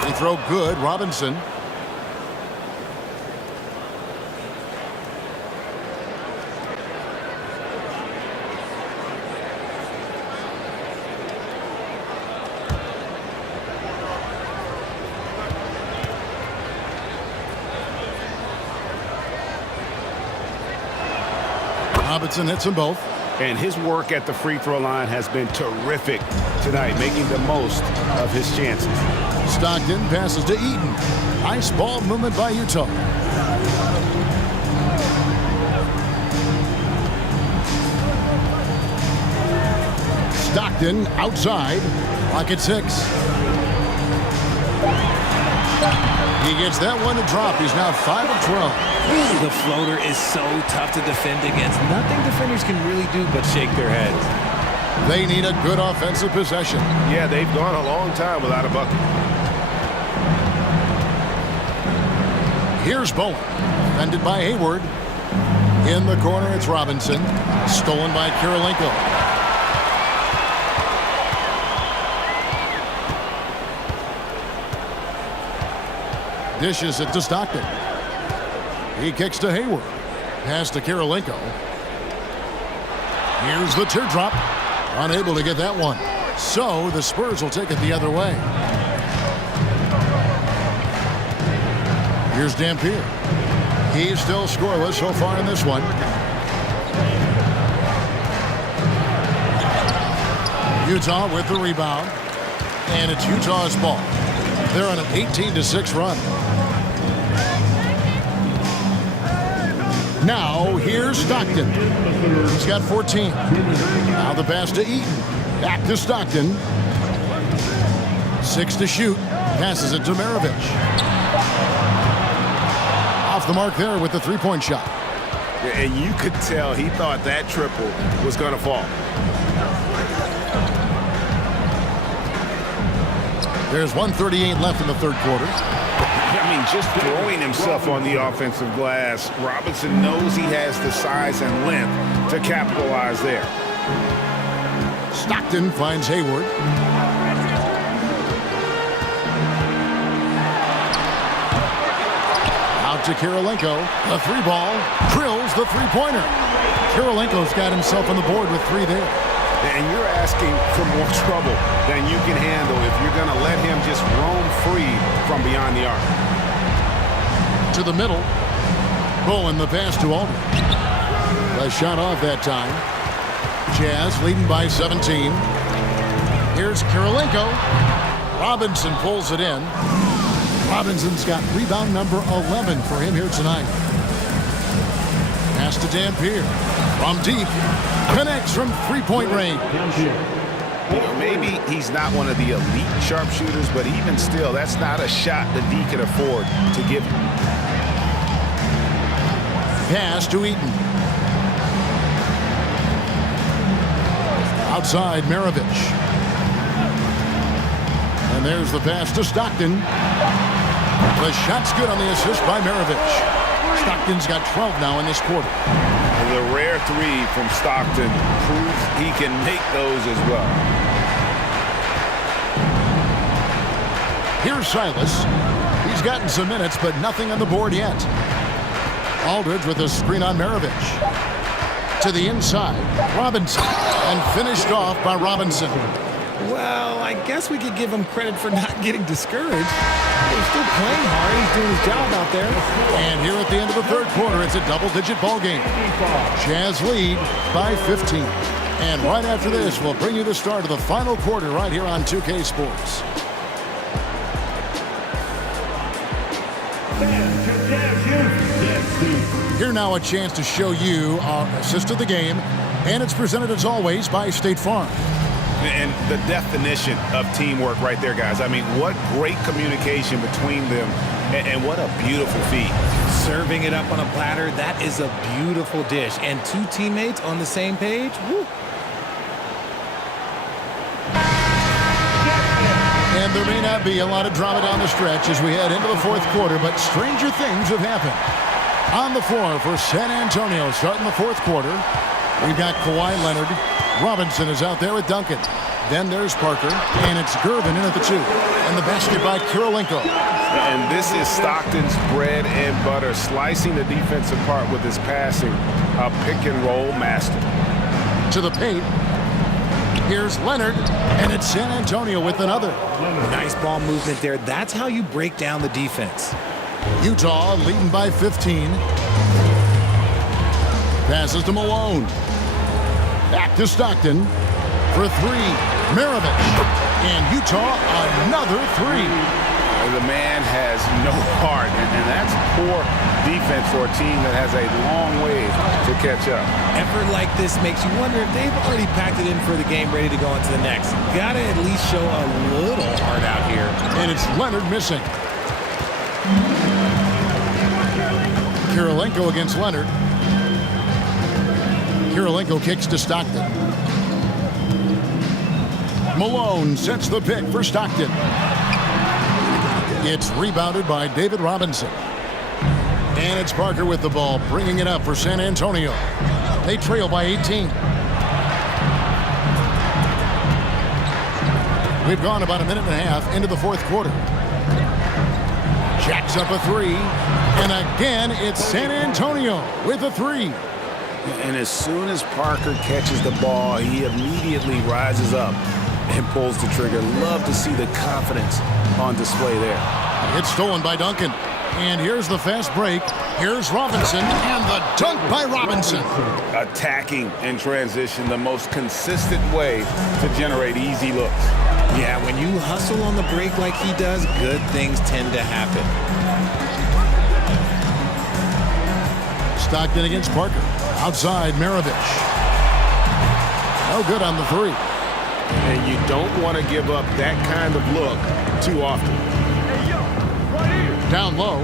Free throw good. Robinson. Robinson hits them both. And his work at the free throw line has been terrific tonight, making the most of his chances. Stockton passes to Eaton. Nice ball movement by Utah. Stockton outside. Clock at 6. He gets that one to drop. He's now 5 of 12. The floater is so tough to defend against. Nothing defenders can really do but shake their heads. They need a good offensive possession. Yeah, they've gone a long time without a bucket. Here's Bowen, defended by Hayward. In the corner, it's Robinson. Stolen by Kirilenko. Dishes it to Stockton. He kicks to Hayward. Pass to Kirilenko. Here's the teardrop. Unable to get that one. So the Spurs will take it the other way. Here's Dampier. He's still scoreless so far in this one. Utah with the rebound. And it's Utah's ball. They're on an 18-6 run. Now, here's Stockton. He's got 14. Now the pass to Eaton. Back to Stockton. 6 to shoot. Passes it to Maravich. Off the mark there with the three-point shot. And you could tell he thought that triple was going to fall. There's 1:38 left in the third quarter. I mean, just throwing himself on the offensive glass, Robinson knows he has the size and length to capitalize there. Stockton finds Hayward. Out to Kirilenko. The three ball drills the three-pointer. Kirilenko's got himself on the board with 3 there. And you're asking for more trouble than you can handle if you're going to let him just roam free from beyond the arc. To the middle. Bowen the pass to Aldridge. The shot off that time. Jazz leading by 17. Here's Kirilenko. Robinson pulls it in. Robinson's got rebound number 11 for him here tonight. Pass to Dampier. From deep. Connects from three-point range. You know, maybe he's not one of the elite sharpshooters, but even still, that's not a shot that he can afford to give him. Pass to Eaton. Outside, Maravich. And there's the pass to Stockton. The shot's good on the assist by Maravich. Stockton's got 12 now in this quarter. The rare 3 from Stockton proves he can make those as well. Here's Silas. He's gotten some minutes, but nothing on the board yet. Aldridge with a screen on Maravich. To the inside, Robinson. And finished off by Robinson. Well, I guess we could give him credit for not getting discouraged. He's still playing hard. He's doing his job out there. And here at the end of the third quarter, it's a double-digit ball game. Jazz lead by 15. And right after this, we'll bring you the start of the final quarter right here on 2K Sports. Here now a chance to show you our assist of the game. And it's presented as always by State Farm. And the definition of teamwork right there, guys. I mean, what great communication between them, and what a beautiful feed. Serving it up on a platter, that is a beautiful dish. And 2 teammates on the same page, woo. And there may not be a lot of drama down the stretch as we head into the fourth quarter, but stranger things have happened. On the floor for San Antonio, starting the fourth quarter, we've got Kawhi Leonard. Robinson is out there with Duncan. Then there's Parker, and it's Gervin in at the 2. And the basket by Kirilenko. And this is Stockton's bread and butter, slicing the defense apart with his passing, a pick-and-roll master. To the paint. Here's Leonard, and it's San Antonio with another. Nice ball movement there. That's how you break down the defense. Utah leading by 15. Passes to Malone. Back to Stockton for 3. Maravich. And Utah another 3. The man has no heart, and that's poor defense for a team that has a long way to catch up. Effort like this makes you wonder if they've already packed it in for the game, ready to go on to the next. Gotta at least show a little heart out here. And it's Leonard missing. Kirilenko against Leonard. Kirilenko kicks to Stockton. Malone sets the pick for Stockton. It's rebounded by David Robinson. And it's Parker with the ball, bringing it up for San Antonio. They trail by 18. We've gone about a minute and a half into the fourth quarter. Jacks up a three. And again, it's San Antonio with a three. And as soon as Parker catches the ball, he immediately rises up and pulls the trigger. Love to see the confidence on display there. It's stolen by Duncan. And here's the fast break. Here's Robinson, and the dunk by Robinson. Attacking in transition, the most consistent way to generate easy looks. Yeah, when you hustle on the break like he does, good things tend to happen. Stockton against Parker. Outside, Maravich. No good on the three. And you don't want to give up that kind of look too often. Down low.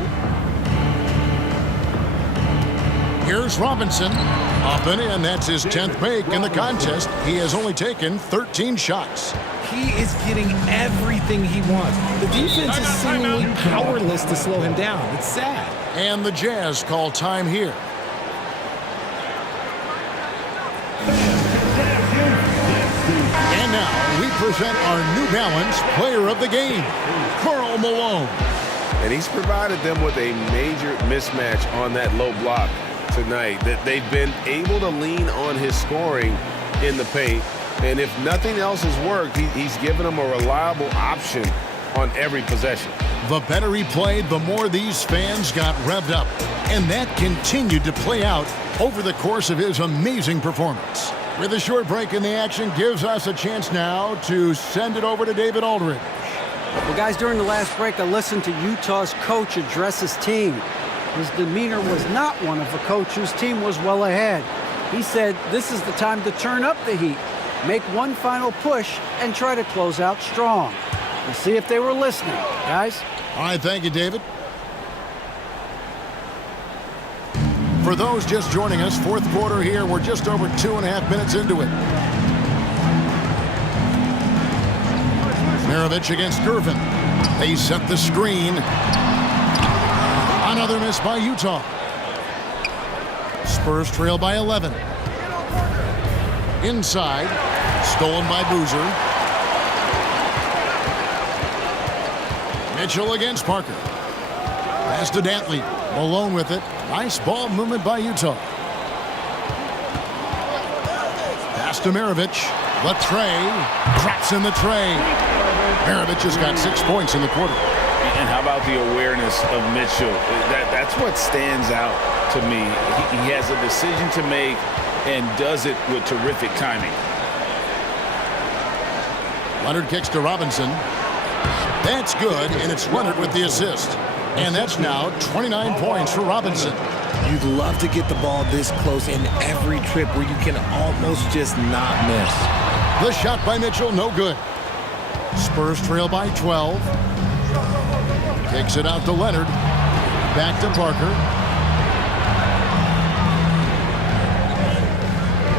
Here's Robinson. Up and in. That's his 10th make in the contest. He has only taken 13 shots. He is getting everything he wants. The defense is seemingly powerless to slow him down. It's sad. And the Jazz call time here. And now we present our New Balance player of the game, Karl Malone. And he's provided them with a major mismatch on that low block tonight. That they've been able to lean on his scoring in the paint. And if nothing else has worked, he's given them a reliable option on every possession. The better he played, the more these fans got revved up. And that continued to play out over the course of his amazing performance. With a short break in the action, gives us a chance now to send it over to David Aldridge. Well, guys, during the last break, I listened to Utah's coach address his team. His demeanor was not one of a coach whose team was well ahead. He said, this is the time to turn up the heat, make one final push, and try to close out strong. We'll see if they were listening, guys. All right, thank you, David. For those just joining us, fourth quarter here. We're just over 2.5 minutes into it. Maravich against Gervin. They set the screen. Another miss by Utah. Spurs trail by 11. Inside. Stolen by Boozer. Mitchell against Parker. Pass to Dantley. Malone with it. Nice ball movement by Utah. Pass to Maravich. The tray. Drops in the tray. Maravich has got 6 points in the quarter. And how about the awareness of Mitchell? That's what stands out to me. He has a decision to make and does it with terrific timing. Leonard kicks to Robinson. That's good, and it's Leonard with the assist. And that's now 29 points for Robinson. You'd love to get the ball this close in every trip where you can almost just not miss. The shot by Mitchell, no good. Spurs trail by 12. Kicks it out to Leonard. Back to Parker.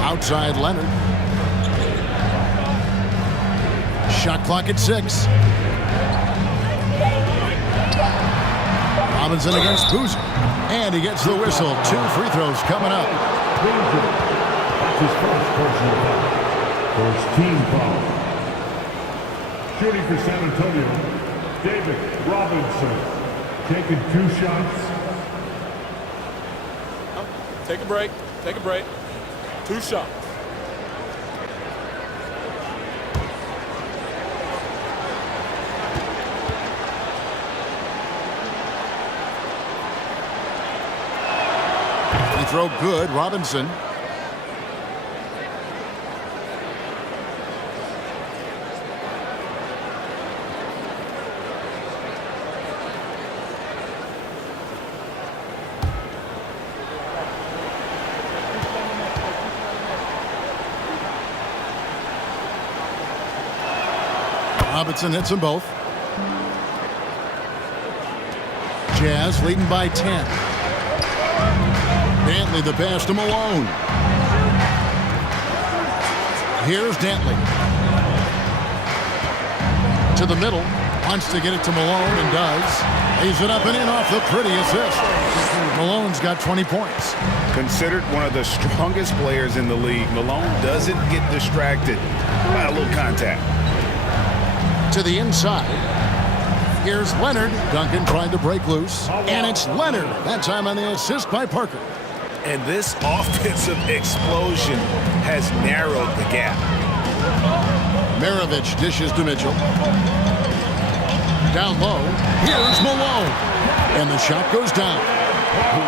Outside Leonard. Shot clock at 6. Robinson against Boozer. And he gets the whistle. 2 free throws coming up. That's his first personal foul. First team foul. Shooting for San Antonio, David Robinson. Taking 2 shots. Take a break. Take a break. 2 shots. Free throw good. Robinson. Robinson hits them both. Jazz leading by 10. Dantley the pass to Malone. Here's Dantley. To the middle. Wants to get it to Malone and does. Lays it up and in off the pretty assist. Malone's got 20 points. Considered one of the strongest players in the league, Malone doesn't get distracted by a little contact. To the inside. Here's Leonard. Duncan trying to break loose. And it's Leonard. That time on the assist by Parker. And this offensive explosion has narrowed the gap. Maravich dishes to Mitchell. Down low. Here's Malone. And the shot goes down.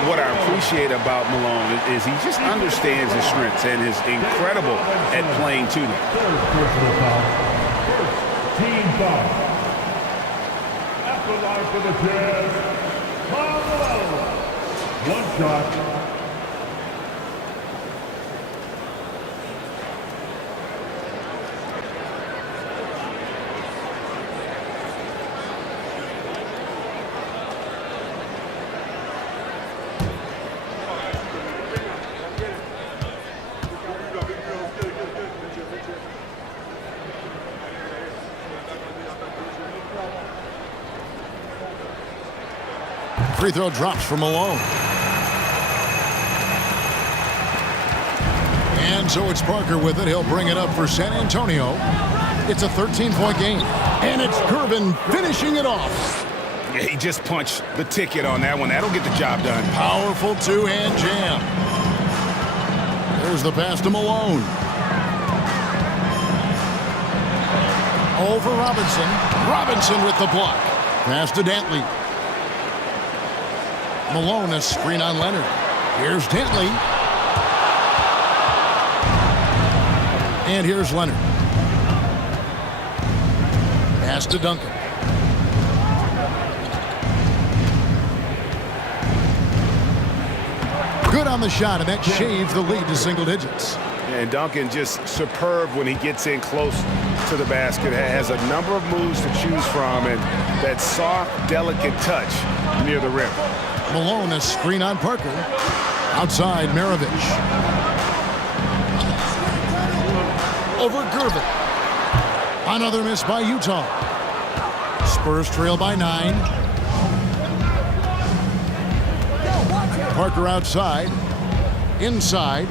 What I appreciate about Malone is he just understands his strengths and is incredible at playing to them. Third personal foul. First team foul. At the line for the Jazz, Malone. One shot. Free throw drops for Malone. And so it's Parker with it. He'll bring it up for San Antonio. It's a 13-point game. And it's Gervin finishing it off. Yeah, he just punched the ticket on that one. That'll get the job done. Powerful two-hand jam. There's the pass to Malone. Over Robinson. Robinson with the block. Pass to Dantley. Malone, a screen on Leonard. Here's Dantley. And here's Leonard. Pass to Duncan. Good on the shot, and that shaves the lead to single digits. And Duncan just superb when he gets in close to the basket. Has a number of moves to choose from, and that soft, delicate touch near the rim. Malone, a screen on Parker. Outside, Maravich. Over Gervin. Another miss by Utah. Spurs trail by 9. Parker outside. Inside.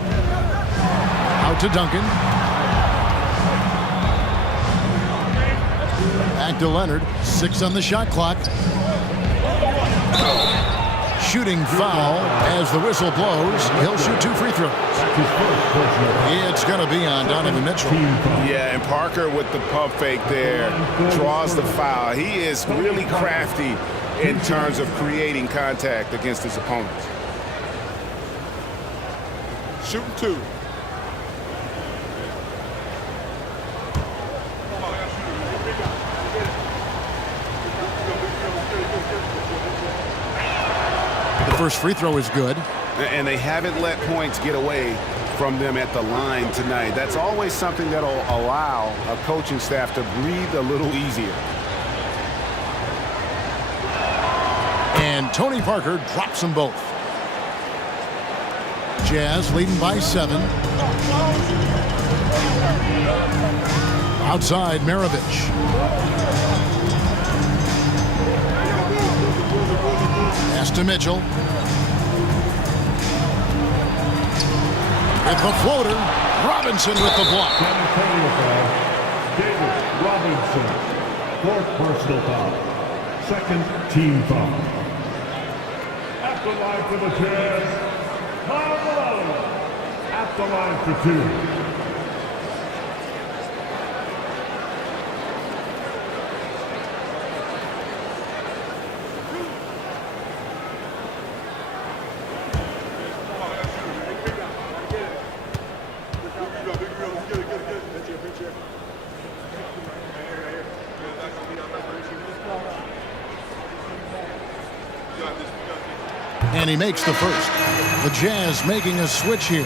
Out to Duncan. Back to Leonard. 6 on the shot clock. Shooting foul as the whistle blows. He'll shoot 2 free throws. It's going to be on Donovan Mitchell. Yeah, and Parker with the pump fake there draws the foul. He is really crafty in terms of creating contact against his opponents. Shooting 2. The first free throw is good. And they haven't let points get away from them at the line tonight. That's always something that'll allow a coaching staff to breathe a little easier. And Tony Parker drops them both. Jazz leading by 7. Outside, Maravich. Pass to Mitchell. With the floater, Robinson with the block. David Robinson, 4th personal foul, 2nd team foul. At the line for the Jazz, Malone. At the line for 2. And he makes the first. The Jazz making a switch here.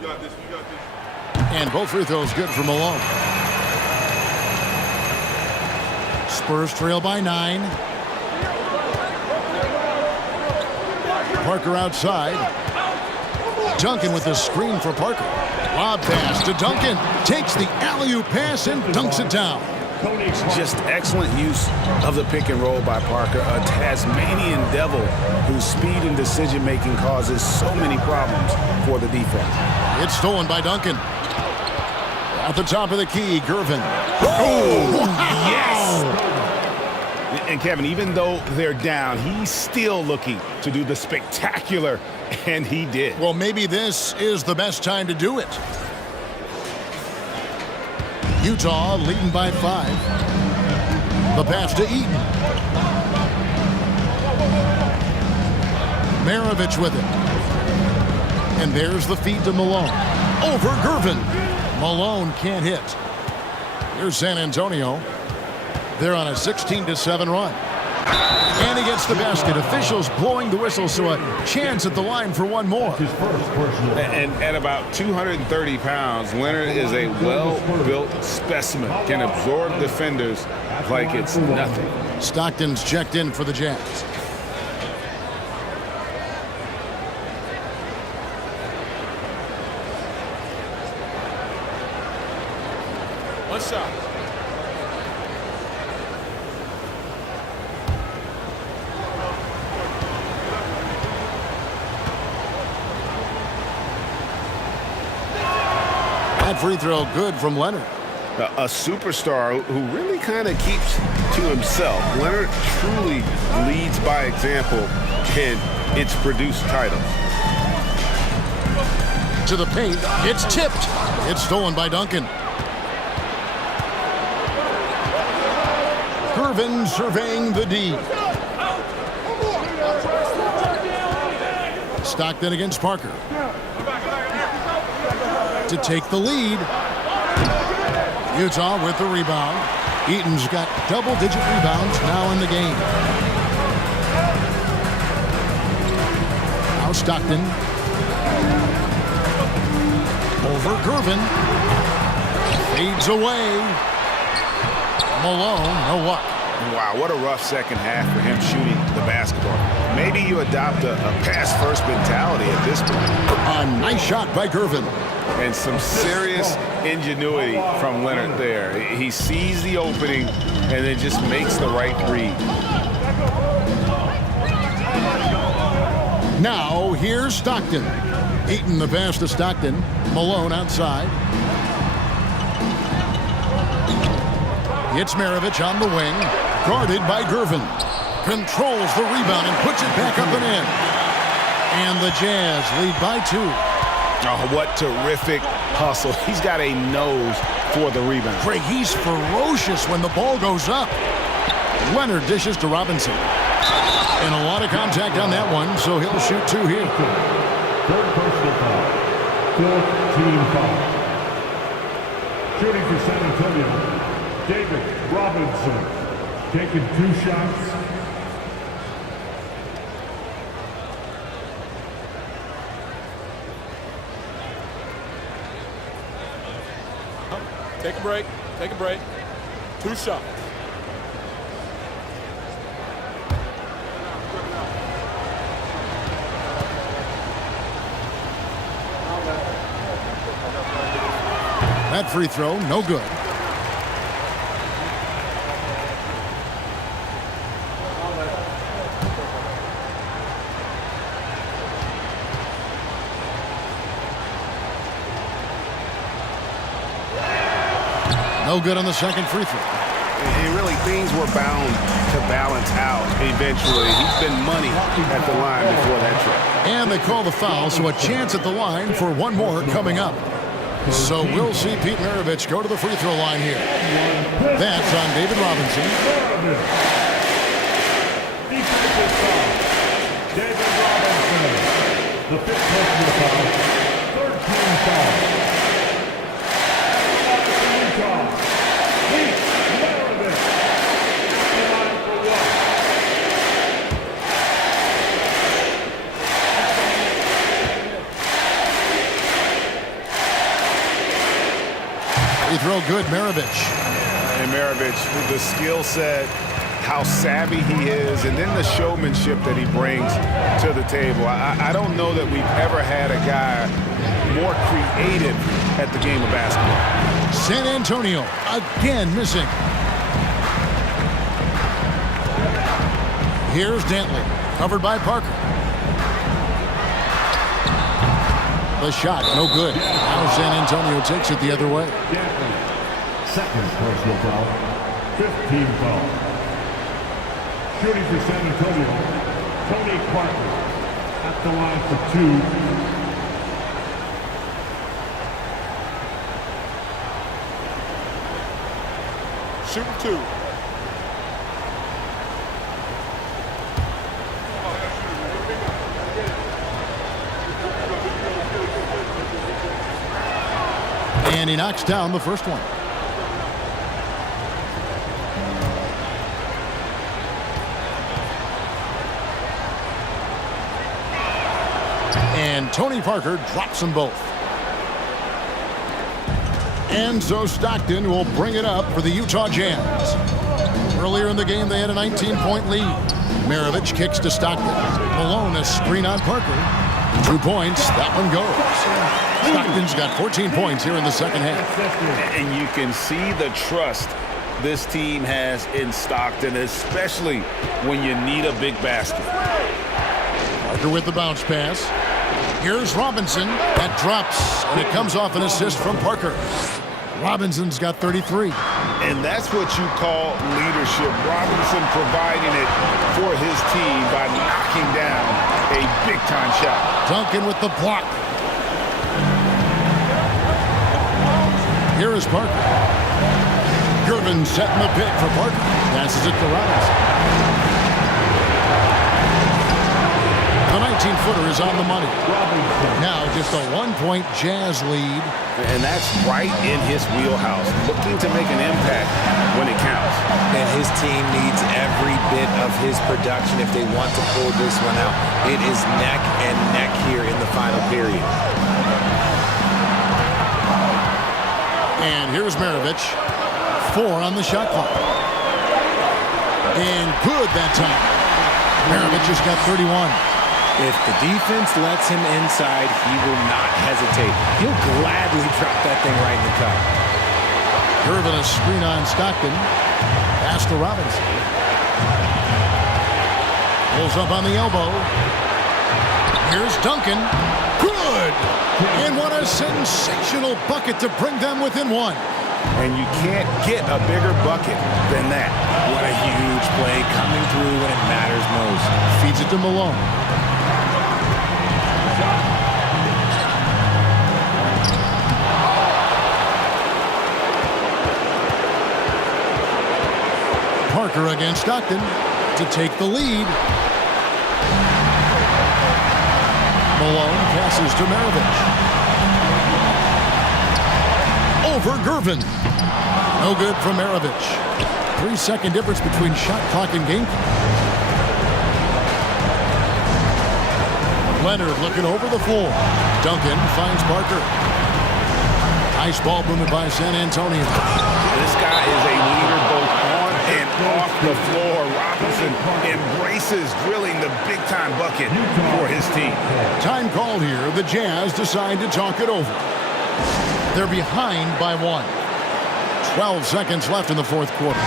You got this. You got this. And both free throws good for Malone. Spurs trail by 9. Parker outside. Duncan with the screen for Parker. Lob pass to Duncan. Takes the alley-oop pass and dunks it down. Just excellent use of the pick and roll by Parker, a Tasmanian devil whose speed and decision-making causes so many problems for the defense. It's stolen by Duncan. At the top of the key, Gervin. Oh, yes! And Kevin, even though they're down, he's still looking to do the spectacular, and he did. Well, maybe this is the best time to do it. Utah leading by 5. The pass to Eaton. Maravich with it. And there's the feed to Malone. Over Gervin. Malone can't hit. Here's San Antonio. They're on a 16-7 run. And he gets the basket. Officials blowing the whistle, so a chance at the line for one more. And at about 230 pounds, Leonard is a well-built specimen. Can absorb defenders like it's nothing. Stockton's checked in for the Jazz. One shot. That free throw good from Leonard. A superstar who really kind of keeps to himself. Leonard truly leads by example, and it's produced titles. To the paint. It's tipped. It's stolen by Duncan. Gervin surveying the D. Stockton against Parker. To take the lead. Utah with the rebound. Eaton's got double-digit rebounds now in the game. Now Stockton. Over Gervin. Fades away. Malone, no luck. Wow, what a rough second half for him shooting the basketball. Maybe you adopt a pass-first mentality at this point. A nice shot by Gervin. And some serious ingenuity from Leonard there. He sees the opening and then just makes the right read. Now, here's Stockton. Eaton the pass to Stockton. Malone outside. It's Maravich on the wing. Guarded by Gervin. Controls the rebound and puts it back up and in. And the Jazz lead by 2. Oh, what terrific hustle. He's got a nose for the rebound. Craig, he's ferocious when the ball goes up. Leonard dishes to Robinson. And a lot of contact on that one, so he'll shoot 2 here. Third personal foul. Fourth team foul. Shooting for San Antonio, David Robinson. Taking 2 shots. Take a break. Take a break. 2 shots. That free throw, no good. No good on the second free throw. And really, things were bound to balance out eventually. He's been money at the line before that trip. And they call the foul, so a chance at the line for one more coming up. So we'll see Pete Maravich go to the free throw line here. That's on David Robinson. Defensive foul. David Robinson. The 5th personal foul. 3rd team foul. Utah. Pete Maravich. The line for 1. throw good, Maravich. And Maravich, the skill set, how savvy he is, and then the showmanship that he brings to the table. I don't know that we've ever had a guy more creative at the game of basketball. San Antonio again missing. Here's Dantley, covered by Parker. The shot, no good. Now San Antonio takes it the other way. Second personal foul. 15 foul. Shooting for San Antonio, Tony Parker at the line for 2. Shooting 2. And he knocks down the first one. And Tony Parker drops them both. And so Stockton will bring it up for the Utah Jazz. Earlier in the game, they had a 19-point lead. Maravich kicks to Stockton. Malone, a screen on Parker. 2 points. That one goes. Stockton's got 14 points here in the second half. And you can see the trust this team has in Stockton, especially when you need a big basket. Parker with the bounce pass. Here's Robinson. That drops, and it comes off an assist from Parker. Robinson's got 33. And that's what you call leadership. Robinson providing it for his team by knocking down a big-time shot. Duncan with the block. Here is Parker. Gervin setting the pick for Parker. Passes it to Robinson. The 19-footer is on the money. Now just a 1-point Jazz lead. And that's right in his wheelhouse. Looking to make an impact when it counts. And his team needs every bit of his production if they want to pull this one out. It is neck and neck here in the final period. And here's Maravich. 4 on the shot clock. And good that time. Maravich has got 31. If the defense lets him inside, he will not hesitate. He'll gladly drop that thing right in the cup. Gervin a screen on Stockton. Pass to Robinson. Pulls up on the elbow. Here's Duncan. Good! And what a sensational bucket to bring them within 1. And you can't get a bigger bucket than that. What a huge play coming through when it matters most. Feeds it to Malone. Parker against Stockton to take the lead. Malone passes to Maravich. Over Gervin. No good from Maravich. 3-second difference between shot clock and game clock. Leonard looking over the floor. Duncan finds Parker. Nice ball movement by San Antonio. This guy is a leader both on and off the floor. Robinson embraces drilling the big-time bucket for his team. Time called here. The Jazz decide to talk it over. They're behind by 1. 12 seconds left in the fourth quarter.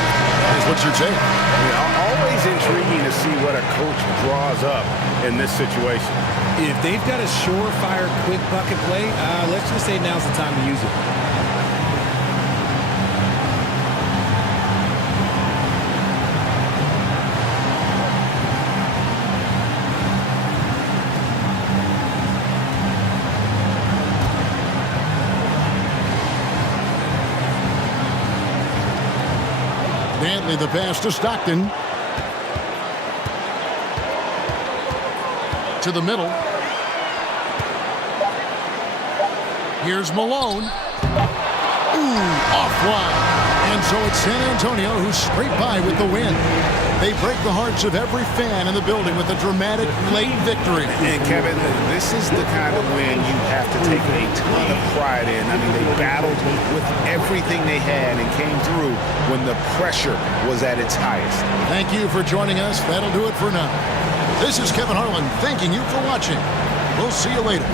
What's your take? Always intriguing to see what a coach draws up in this situation. If they've got a surefire quick bucket play, let's just say now's the time to use it. Dantley the pass to Stockton. To the middle. Here's Malone. Ooh, offline. And so it's San Antonio who scrape by with the win. They break the hearts of every fan in the building with a dramatic late victory. And Kevin, this is the kind of win you have to take a ton of pride in. I mean, they battled with everything they had and came through when the pressure was at its highest. Thank you for joining us. That'll do it for now. This is Kevin Harlan thanking you for watching. We'll see you later.